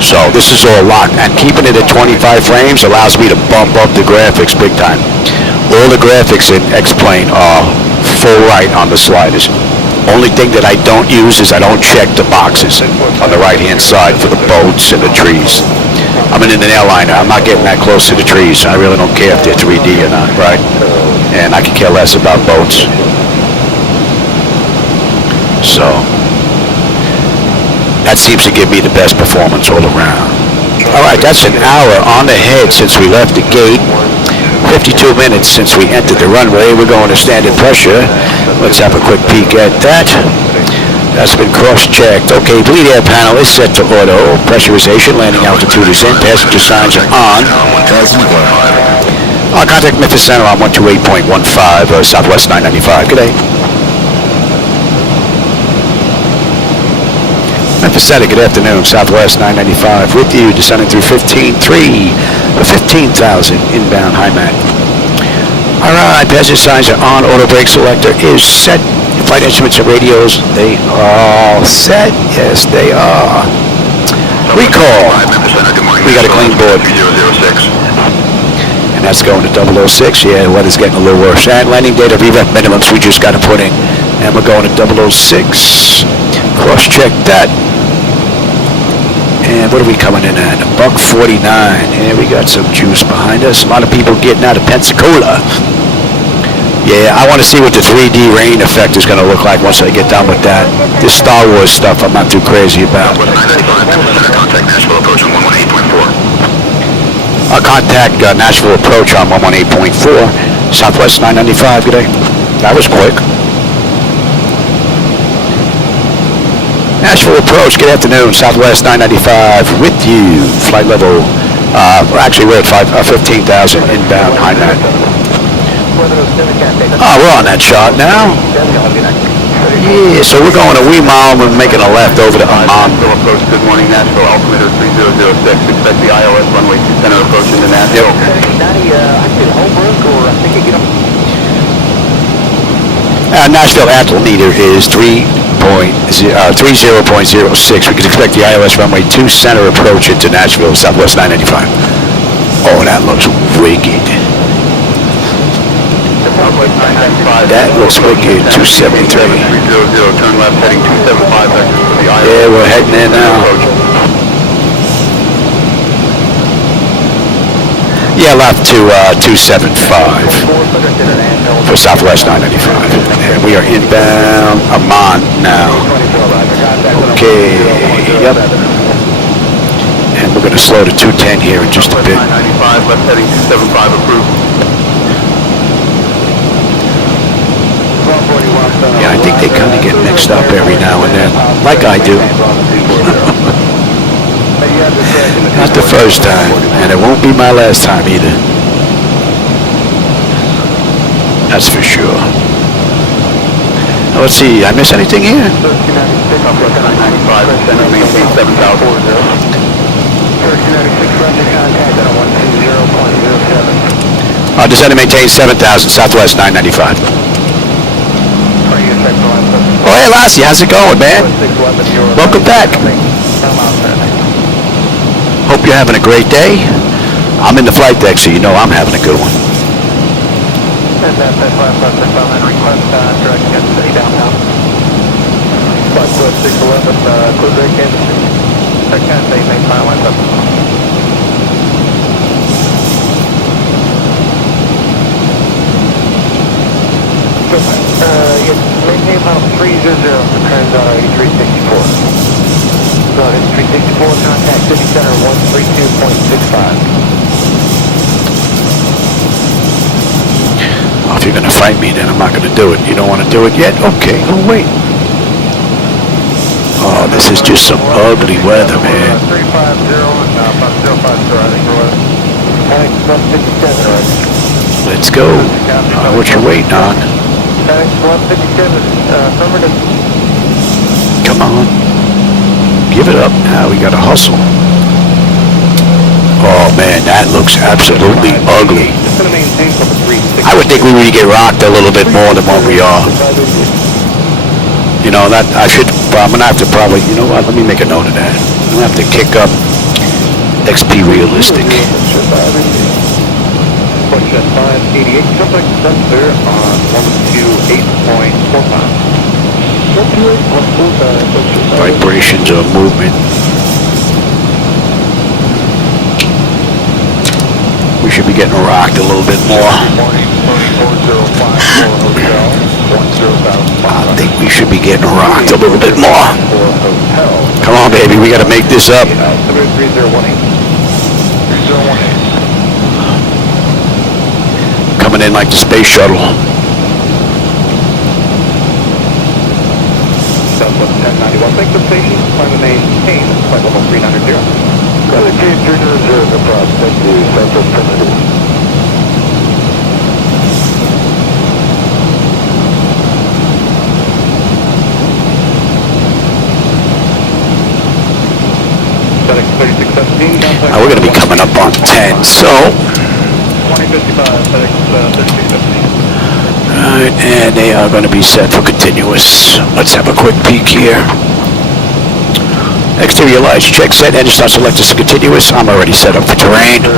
So this is all locked, and keeping it at 25 frames allows me to bump up the graphics big time. All the graphics in X-Plane are full right on the sliders. Only thing that I don't use is I don't check the boxes on the right-hand side for the boats and the trees. I'm in an airliner. I'm not getting that close to the trees. I really don't care if they're 3D or not, right? And I can care less about boats. So that seems to give me the best performance all around. All right, that's an hour on the head since we left the gate. 52 minutes since we entered the runway. We're going to standard pressure. Let's have a quick peek at that. That's been cross-checked. Okay, bleed air panel is set to auto. Pressurization, landing altitude is in. Passenger signs are on. Contact Memphis Center on 128.15, Southwest 995. Good day. Memphis Center, good afternoon. Southwest 995 with you, descending through 15.3, the 15,000 inbound high mat. All right, passenger signs are on. Auto brake selector is set. Flight instruments and radios, they are all set. Yes, they are. Recall. We got a clean board. And that's going to 006. Yeah, the weather's getting a little worse. And landing data VREF minimums we just got to put in. And we're going to 006. Cross-check that. And what are we coming in at? $1.49. Yeah, we got some juice behind us. A lot of people getting out of Pensacola. Yeah, I want to see what the 3D rain effect is going to look like once I get done with that. This Star Wars stuff I'm not too crazy about. Contact Nashville approach on 118.4. Contact Nashville approach on 118.4. Southwest 995, good day. That was quick. Nashville approach, good afternoon, Southwest 995 with you. Flight level, actually we're at 15,000 inbound high mat. We're on that shot now. Yeah, so we're going to Wee Mile and we're making a left over to Amman. Nashville approach, good morning, Nashville, altimeter 3006. Expect the ILS runway 2 center approach into Nashville. Nashville altimeter is 30.06. We can expect the ILS runway 2 center approach into Nashville, Southwest 995. Oh, that looks wicked. That looks wicked, 273. 300, turn left heading 275. Yeah, we're heading in now. Yeah, left to 275 for Southwest 995. And we are inbound Amman now. Okay, yep. And we're going to slow to 210 here in just a bit. 995, left heading 275 approved. Yeah, I think they kind of get mixed up every now and then, like I do. Not the first time, and it won't be my last time either. That's for sure. Now, let's see, I miss anything here? Descend and maintain 7,000, Southwest 995. Oh, hey, Lassie, how's it going, man? Welcome back. Hope you're having a great day. I'm in the flight deck, so you know I'm having a good one. Maintain final 300, turns on 8364. Go ahead, 364, contact City Center 132.65. Well, if you're going to fight me, then I'm not going to do it. You don't want to do it yet? Okay, oh wait. Oh, this is just some ugly weather, man. 350, 5050, I think it was. 157, Let's go. What you waiting on? 157, affirmative. Come on. Give it up now. We got to hustle. Oh, man, that looks absolutely ugly. I would think we would get rocked a little bit more than what we are. You know, that I'm going to have to probably, you know what, let me make a note of that. I'm going to have to kick up XP realistic. Question 588, traffic sensor on 128.45. 128.45, Vibrations or movement. We should be getting rocked a little bit more. I think we should be getting rocked a little bit more. Come on, baby, we got to make this up. Coming in like the space shuttle. Southwest 1091, thanks for patience. Climb and maintain flight level 390. Gravity 390, no problem. Thank you, Southwest 1091. We're going to be coming up on 10, so. 2055, FedEx 3615. Alright, and they are going to be set for continuous. Let's have a quick peek here. Exterior lights, check set, engine start selected to continuous. I'm already set up for terrain. 3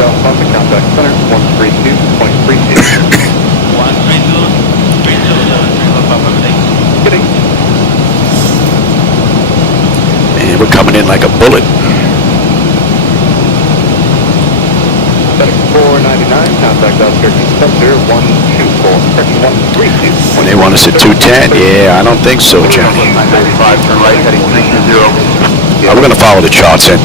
Golf Papa, contact center, 132.32. 132.32. Kidding. And we're coming in like a bullet. FedEx 499, contact outskirts center, 124, correction 132. When they want us at 210, yeah, I don't think so, Johnny. 995, turn right, heading 320. We're going to follow the charts in.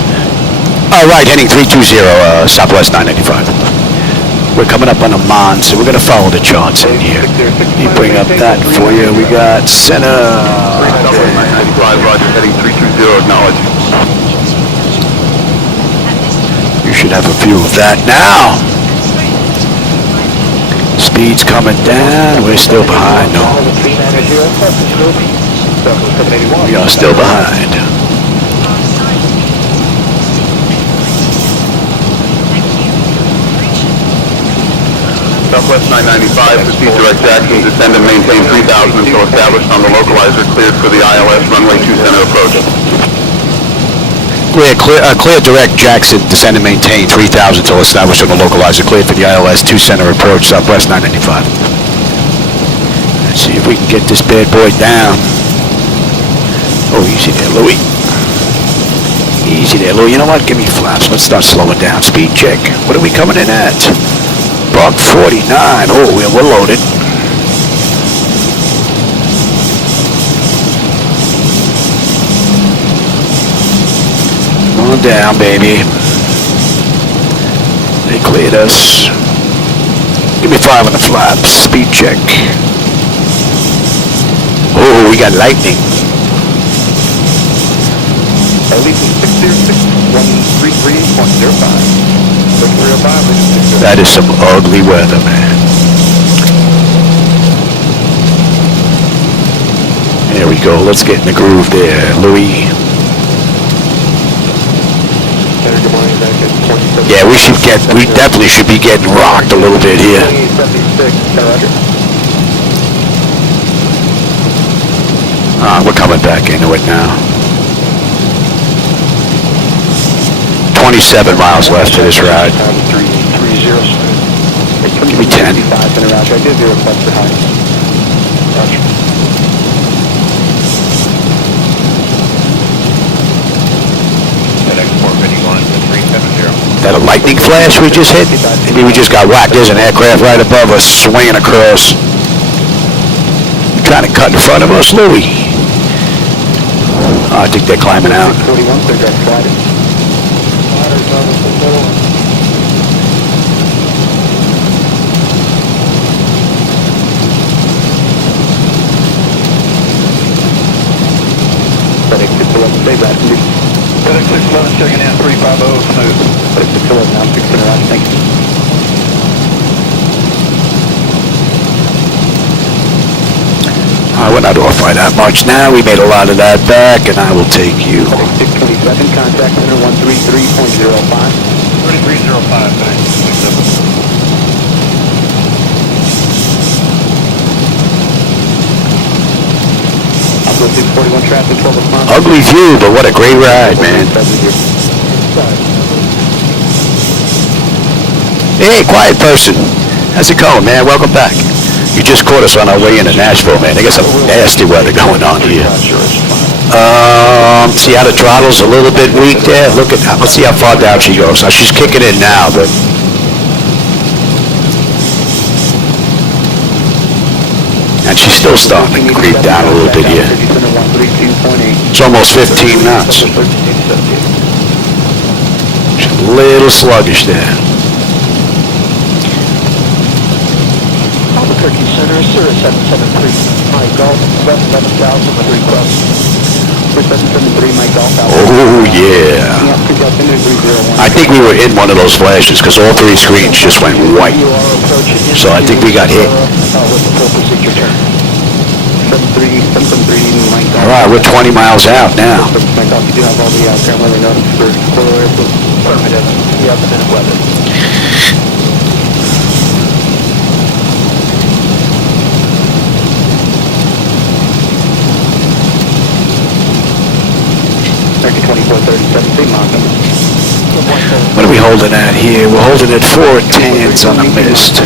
All right, heading 320, Southwest 995. We're coming up on a Mon, so we're going to follow the charts in here. Let me bring up that for you. We got center. Southwest 995, roger, heading 320, acknowledge. You should have a view of that now. Speed's coming down. We're still behind, no. We are still behind. Southwest 995, proceed direct Jackson, descend and maintain 3000 until established on the localizer, cleared for the ILS runway 2 center approach. Clear direct Jackson, descend and maintain 3000 until established on the localizer, cleared for the ILS 2 center approach, Southwest 995. Let's see if we can get this bad boy down. Oh, easy there, Louie. Easy there, Louie. You know what? Give me flaps. Let's start slowing down. Speed check. What are we coming in at? Buck 49. Oh, we're loaded. Come on down, baby. They cleared us. Give me 5 on the flaps. Speed check. Oh, we got lightning. Elevation 606, 133.05. That is some ugly weather, man. There we go. Let's get in the groove there, Louis. Yeah, we definitely should be getting rocked a little bit here. We're coming back into it now. 27 miles left to this ride. Give me 10. That a lightning flash we just hit? Maybe we just got whacked. There's an aircraft right above us swinging across. You're trying to cut in front of us, Louie. I think they're climbing out. FedEx 611 checking in 350, smooth. FedEx 611 now 6 around, thank you. We're not off by that much now. We made a lot of that back, and I will take you. FedEx 627, contact center 133.05. 3305, FedEx 627. Ugly view, but what a great ride, man. Hey, quiet person. How's it going, man? Welcome back. You just caught us on our way into Nashville, man. They got some nasty weather going on here. See how the throttle's a little bit weak there? Let's see how far down she goes. Now, she's kicking in now, but... And she's still starting to creep down a little bit here. It's almost 15 knots. She's a little sluggish there. Albuquerque Center, Sirius 773, Mike Golf, 11,000 with request. For 773, Mike Golf. Oh, yeah. I think we were in one of those flashes because all three screens just went white. So I think we got hit. All right, we're 20 miles out now. Mike Golf, you do have all the ground weather notice for Coral Airport. Affirmative. We have the minute weather. What are we holding at here? We're holding at 410s on the mist.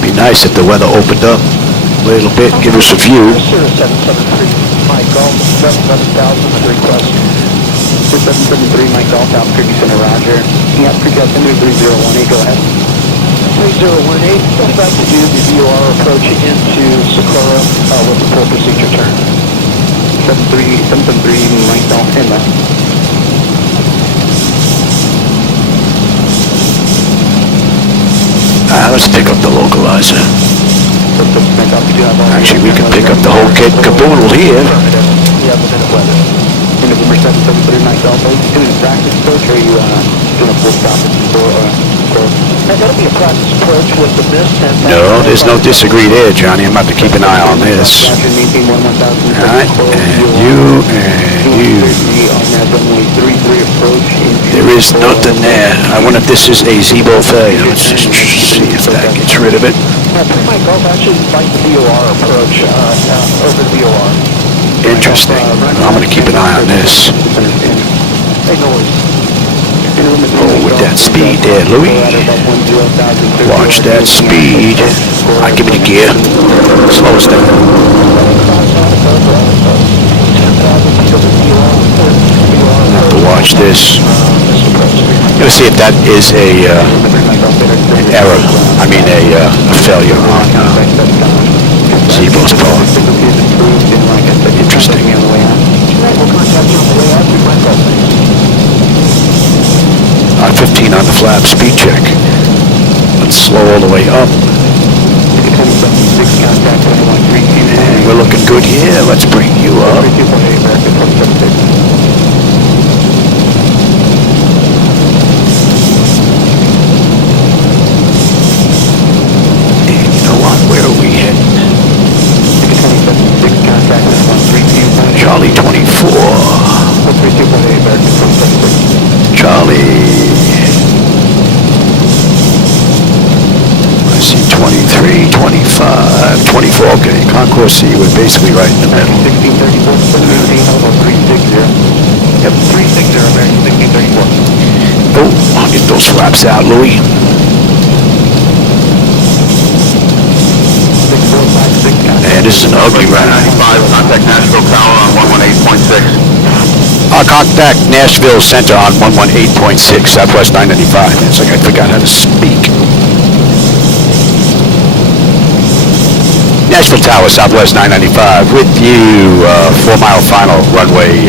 Be nice if the weather opened up a little bit, give us a view. 773, Mike Golf, 11,000 with request. 773, Mike Golf, Albuquerque Center, Roger. Albuquerque Center, 3018, go ahead. 3018, going back to you, you are approaching into Socorro with the full procedure turn. 773, Mike Golf, inlet. Let's pick up the localizer. Actually, we can pick up the whole kit and caboodle here. Yeah, the minute weather. November 773, Mike Golf, are you doing a practice approach or are you doing a full stop or that'll be a practice approach with the mist and... No, there's no disagree there, Johnny. I'm about to keep an eye on this. Alright, and you. There is nothing there. I wonder if this is a Zibo failure. Let's just see if that gets rid of it. Mike Golf actually like the VOR approach over the VOR. Interesting. I'm going to keep an eye on this. Oh, with that speed there, Louis. Watch that speed. Alright, give me the gear. Slow us down. Have to watch this. Gonna see if that is an error. I mean a failure on Zibo's part. Interesting. 15 on the flap, speed check. Let's slow all the way up. And we're looking good here. Let's bring you up. And you know what? Where are we heading? Charlie 24. Charlie. I see 23, 25, 24. Okay, Concourse C, we're basically right in the middle. 1634, Yep, 360, American 1634. Oh, I'll get those flaps out, Louis. 6456, And this is an ugly ride. 95, contact Nashville Tower on 118.6. Contact Nashville Center on 118.6, Southwest 995. It's like I forgot how to speak. Nashville Tower, Southwest 995, with you, 4-mile final, runway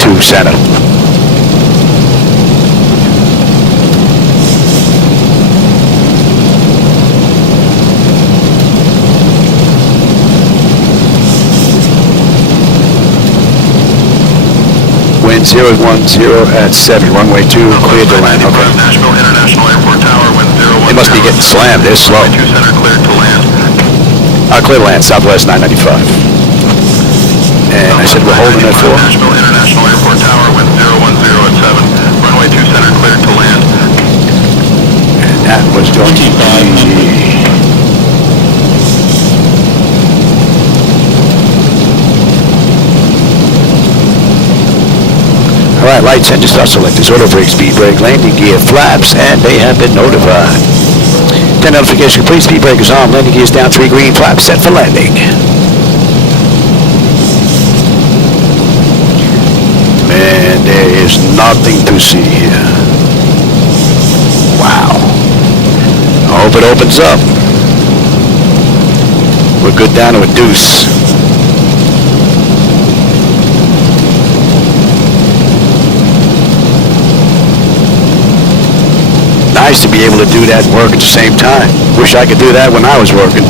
2 center. Wind 010 at 7, runway 2, cleared to land. Okay. Nashville International Airport Tower, wind 010. They must be getting slammed, they're slow. Runway 2 center, cleared to land. Clear to land, Southwest 995. And I said we're holding at 4. Nashville International Airport Tower, wind 010 at 7, runway 2 center, cleared to land. And that was going to be... Alright, lights, engine start selectors, auto brake, speed brake, landing gear, flaps, and they have been notified. 10 notification complete, speed brake is on, landing gear is down, 3 green, flaps set for landing. Man, there is nothing to see here. Wow. I hope it opens up. We're good down to a deuce. Nice to be able to do that and work at the same time. Wish I could do that when I was working.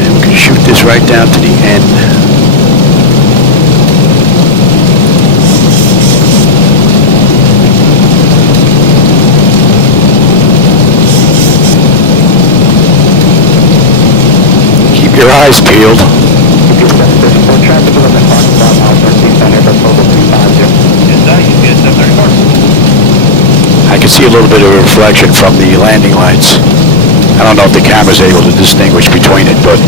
And we can shoot this right down to the end. Keep your eyes peeled. I can see a little bit of a reflection from the landing lights. I don't know if the camera's able to distinguish between it, but...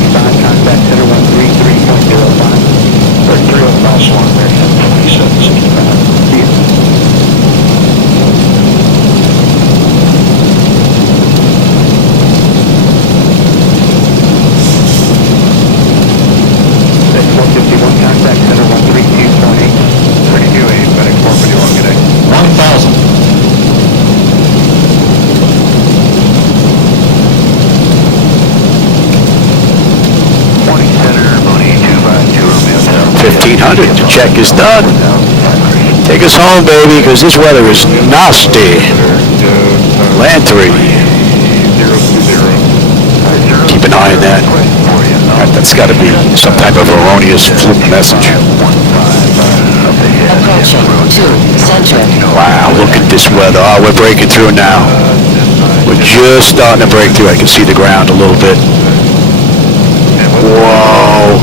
The check is done. Take us home, baby, because this weather is nasty. Land 3. Keep an eye on that. That's got to be some type of erroneous fluke message. Wow, look at this weather. Oh, we're breaking through now. We're just starting to break through. I can see the ground a little bit. Whoa.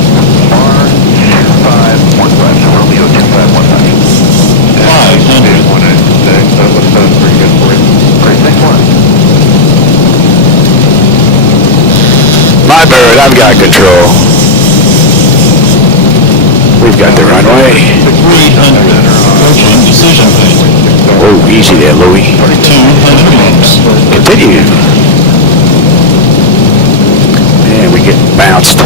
My bird, I've got control. We've got the runway. 300, approaching decision point. Oh, easy there, Louie. 200 meters. Continue. And we get bounced.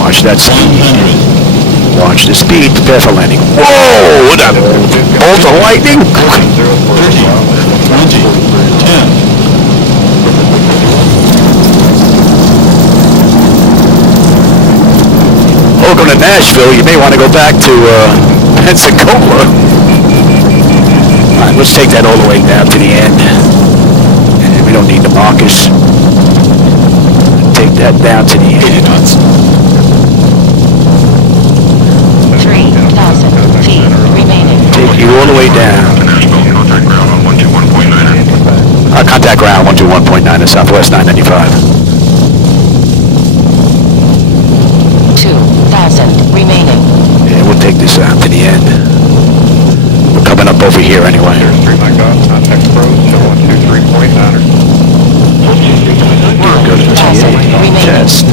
Watch that speed. 100. Watch the speed. Prepare for landing. Whoa! What a bolt of lightning! 30, 20, 10. Welcome to Nashville. You may want to go back to Pensacola. All right, let's take that all the way down to the end. And we don't need the markers. Take that down to the end. 3,000 feet remaining. Take you all the way down. Contact ground 121.9 at Southwest 995. 2,000 remaining. Yeah, we'll take this out to the end. We're coming up over here anyway. Contact approach, 123.9. Go to TA. Test.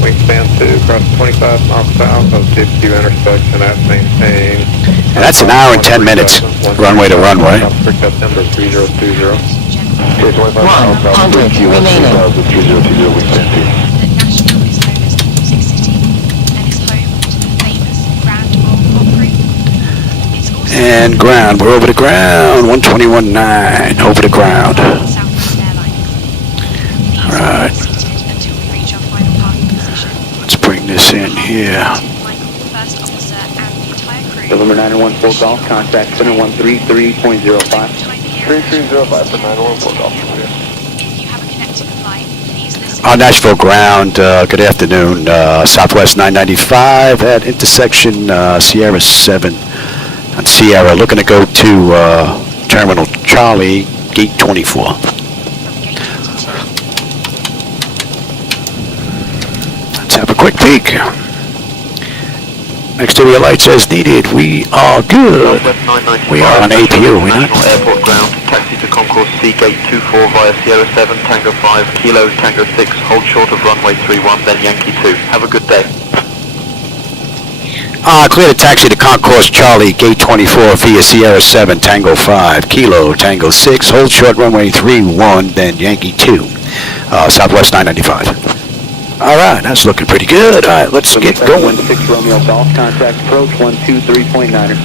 Wingspan 2, cross 25 miles south of DCT intersection at maintain. And that's an hour and 10 minutes, runway to runway. Number 3020. 100 remaining. That Nashville is known as the Music City and is home to the famous Grand Ole Opry. It's also And ground, we're over the ground, 121.9, over the ground. Southwest Airlines. Please Right. remain seated until we reach our final parking position. Let's bring this in here. Michael, first officer, and the entire crew. November 914 Golf, contact center 133.05. 3305 for 914 Golf. If you have a connecting flight, please listen. On Nashville ground, good afternoon, Southwest 995 at intersection Sierra 7 on Sierra, looking to go to Terminal Charlie, Gate 24. From gate 22. Let's have a quick peek. Exterior lights as needed. We are good. Southwest 995. We are on APU, are we not? National Airport ground. Taxi to concourse C gate 24 via Sierra 7, Tango 5, Kilo, Tango 6, hold short of runway 31, then Yankee 2. Have a good day. Clear to taxi to Concourse Charlie, gate 24 via Sierra 7, Tango 5, Kilo, Tango 6, hold short runway 31, then Yankee 2, Southwest 995. All right, that's looking pretty good. All right, let's get going. 6 Romeo Golf, contact approach 123.9er.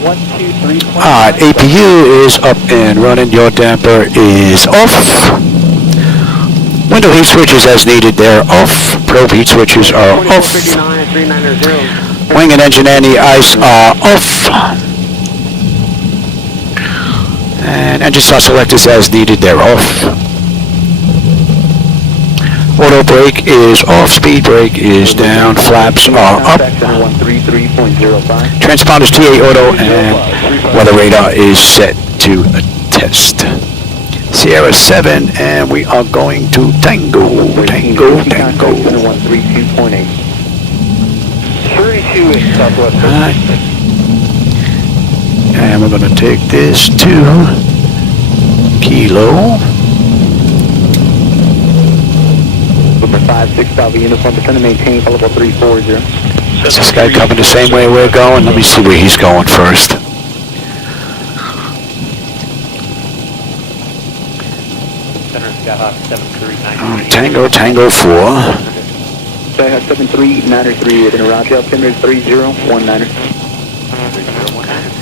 123.9. All right, APU is up and running. Your damper is off. Window heat switches as needed, they're off. Probe heat switches are off. Wing and engine anti-ice are off. And engine start selectors as needed, they're off. Auto brake is off, speed brake is down, flaps are up. Transponders TA auto and weather radar is set to a test. Sierra 7 and we are going to Tango. 132.8. 32 Southwest. Alright. And we're going to take this to Kilo. Number 5-6 Bravo uniform, descend to maintain level 340. Is this guy coming the same way we're going? Let me see where he's going first. Tango 4. Skyhawk 73938 in Roger, altimeter 3019er.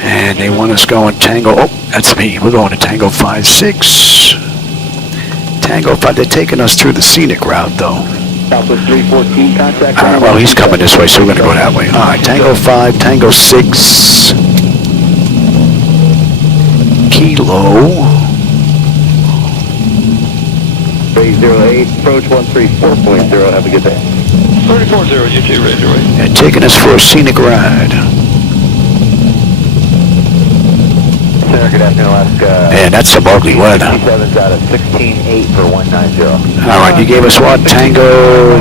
And they want us going Tango, oh, that's me. We're going to Tango 5-6. Tango 5, they're taking us through the scenic route though. Southwest 314, contact. Well, he's coming this way, so we're going to go that way. All right, Tango 5, Tango 6. Kilo. 308, approach 134.0, have a good day. 340, you two ready to wait. They're taking us for a scenic ride. Center, good afternoon, Alaska. Man, that's some ugly weather. 7's out of 16.8 for 190. All right, you gave us what? Tango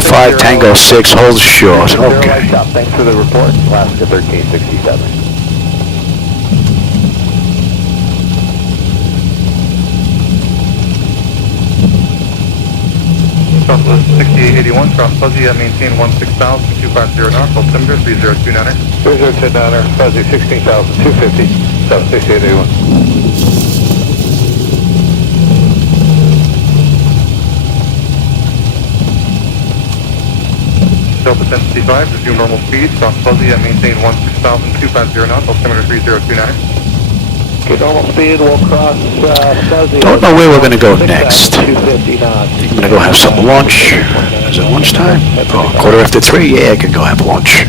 5, Tango 6, hold short. Okay. Thanks for the report, Alaska 1367. Southwest 6881, cross Fuzzy, maintain 16,000, 250 knots, altimeter 3029er. 3029er, Fuzzy 16,250, 6881. Delta 1055, resume normal speed, cross Fuzzy, maintain 16,250 knots, altimeter 3029er. Okay, normal speed, we'll cross Fuzzy. Don't know where we're going to go next. 250 knots. I'm going to go have some lunch. Is it lunchtime? Oh, 3:15. Yeah, I can go have lunch.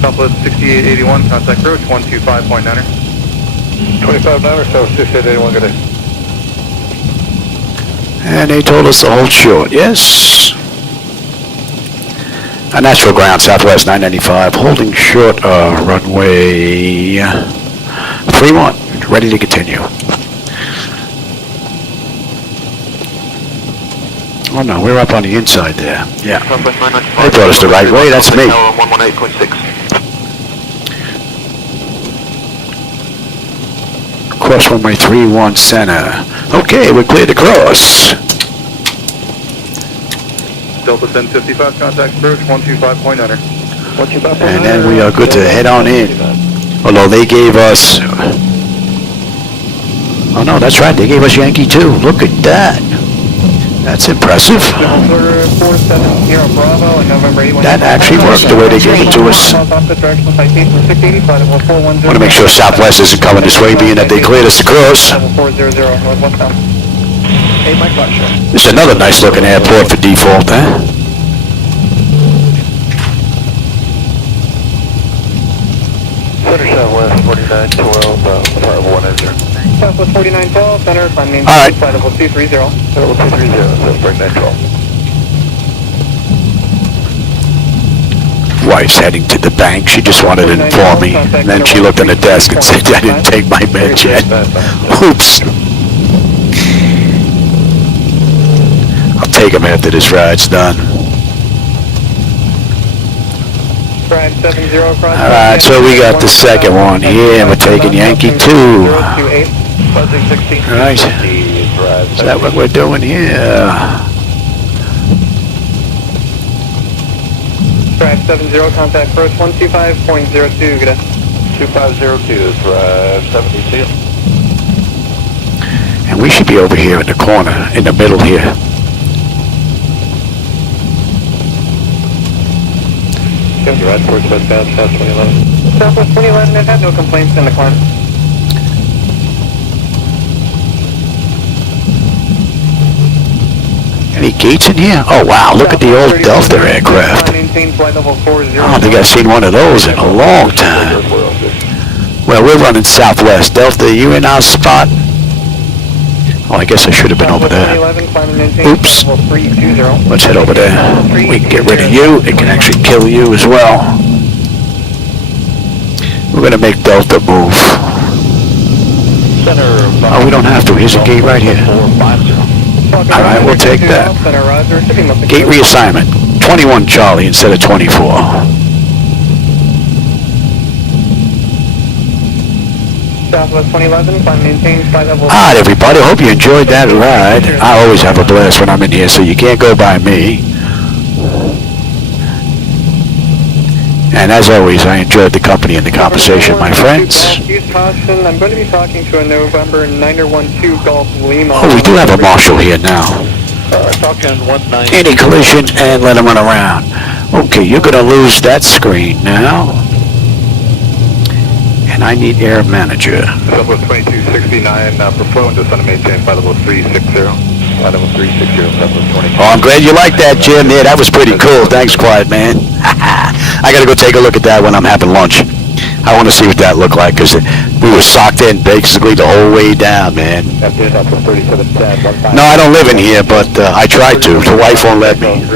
Southwest 6881, contact approach 125.9er. 25.9er, so 6881, good day. And they told us to hold short. Yes. Nashville ground, Southwest 995, holding short runway 31, ready to continue. Oh no, we're up on the inside there. Yeah. They brought us the right way, that's me. 118.6. Cross runway 31 center. Okay, we're clear to cross. Delta 1055, contact approach 125.9er. And then we are good to head on in. Although they gave us... Oh no, that's right, they gave us Yankee 2. Look at that. That's impressive. That actually worked the way they gave it to us. I want to make sure Southwest isn't coming this way, being that they cleared us to cross. This is another nice looking airport for default, huh? Center Southwest 4912, flight level 180. Southwest 4912, center, climb main All right. flight level 230. Flight level 230, says break 912. Wife's heading to the bank. She just wanted to inform me. And then she looked on the desk and said, I didn't take my meds yet. Oops. I'll take him after this ride's done. Drive 70 across. Alright, so we got the second one here, and we're taking Yankee 2. Alright, is that what we're doing here? Drive 70, contact approach 125.02, good day. 2502, drive 72. And we should be over here in the corner, in the middle here. Right towards westbound, South 2011. Southwest 2011, I've had no complaints in the climb. Any gates in here? Oh wow, look at the old Delta aircraft. Maintain flight level 40. I don't think I've seen one of those in a long time. Well, we're running Southwest. Delta, are you in our spot? Oh, I guess I should have been over there. Oops. Let's head over there. We can get rid of you. It can actually kill you as well. We're going to make Delta move. Oh, we don't have to. Here's a gate right here. Alright, we'll take that. Gate reassignment. 21 Charlie instead of 24. Southwest 2011, climb maintain flight level. Alright everybody, hope you enjoyed that ride. I always have a blast when I'm in here, so you can't go by me. And as always, I enjoyed the company and the conversation, my friends. Use caution, I'm going to be talking to a November 912 Golf Lima. Oh, we do have a marshal here now. Talking 19. Any collision and let him run around. Okay, you're going to lose that screen now. And I need air manager. Southwest 2269, for flow and descend and maintain flight level 360. Flight level 360, Southwest 22. Oh, I'm glad you like that, Jim. Yeah, that was pretty cool. Thanks, Quiet Man. I got to go take a look at that when I'm having lunch. I want to see what that looked like, because we were socked in basically the whole way down, man. No, I don't live in here, but I tried to. The wife won't let me.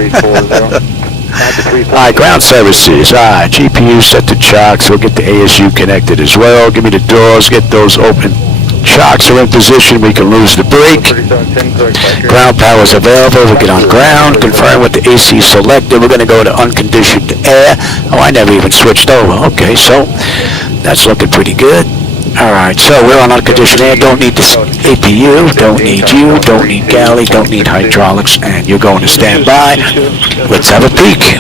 Alright, ground services. Alright, GPU set to chocks. We'll get the ASU connected as well. Give me the doors, get those open. Chocks are in position. We can lose the brake. Ground power is available. We'll get on ground. Confirm with the AC selected. We're going to go to unconditioned air. Oh, I never even switched over. Okay, so that's looking pretty good. Alright, so we're on unconditioned air. Don't need this APU. Don't need you. Don't need galley. Don't need hydraulics. And you're going to stand by. Let's have a peek.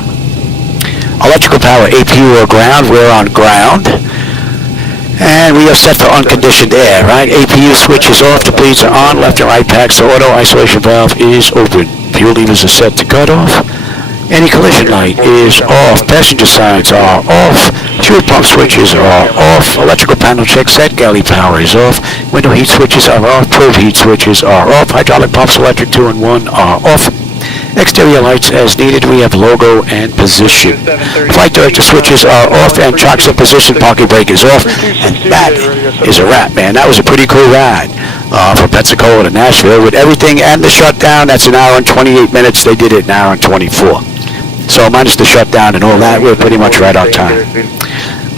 Electrical power, APU or ground. We're on ground. And we are set for unconditioned air, right? APU switch is off. The bleeds are on. Left and right packs. The auto isolation valve is open. Fuel levers are set to cut off. Any collision light is off. Passenger sides are off. Fuel pump switches are off. Electrical panel check set. Galley power is off. Window heat switches are off. Probe heat switches are off. Hydraulic pumps, electric 2 and 1 are off. Exterior lights as needed. We have logo and position. Flight director switches are off and chocks in position. Parking brake is off. And that is a wrap, man. That was a pretty cool ride from Pensacola to Nashville with everything and the shutdown. That's an hour and 28 minutes. They did it an hour and 24. So minus the shutdown and all that, we're pretty much right on time.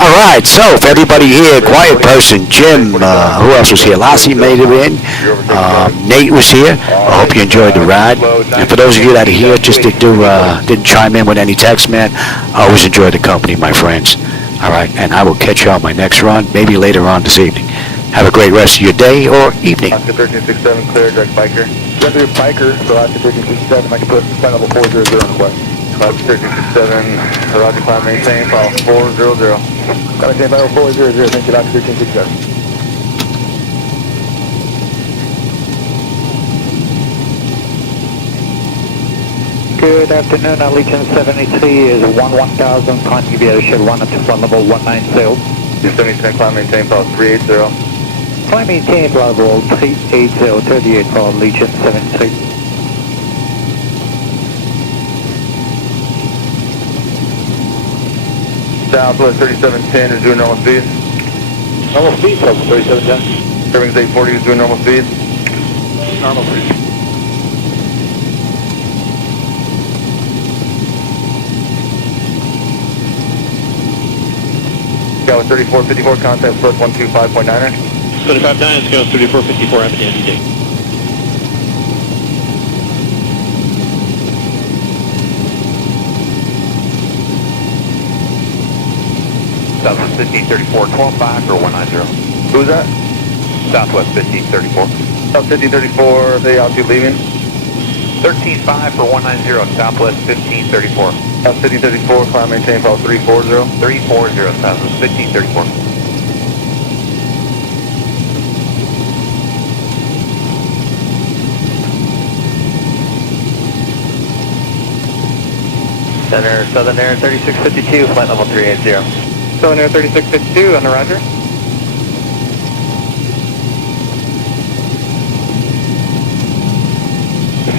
All right, so for everybody here, quiet person, Jim, who else was here? Lassie made it in. Nate was here. I hope you enjoyed the ride. And for those of you that are here, just didn't chime in with any text, man, I always enjoy the company, my friends. All right, and I will catch you on my next run, maybe later on this evening. Have a great rest of your day or evening. Oscar 1367, clear, direct biker. Whether you're biker, so Oscar 1367, I can put flight level 400 on the west. Oscar 1367, roger, climb, maintain, file 400. Maintain flight level 400, thank you, Oscar 1367. Good afternoon, Allegiant 73 is 1000, contact via shell 1 up to flight level 190. 270, climb, maintain, file 380. Climb maintain flight level 380, 38 for Allegiant 73. Southwest 3710 is doing normal speed. Normal speed, Southwest 3710. Fairbanks 840 is doing normal speed. Normal speed. Scala 3454, contact approach 125.9er. 25.9, Scala 3454, have a dandy day. Southwest 1534, 12 back or 190? Who's that? Southwest 1534. South 1534, they out to leaving. 13.5 for 190, Southwest 1534. South 1534, climb maintain, follow 340. 340, Southwest 1534. Center, Southern Air 3652, flight level 380. Southern Air 3652, on the roger.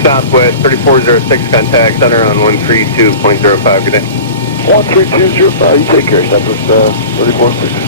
Southwest 3406, contact center on 132.05, good day. 13205, you take care, Southwest 3406.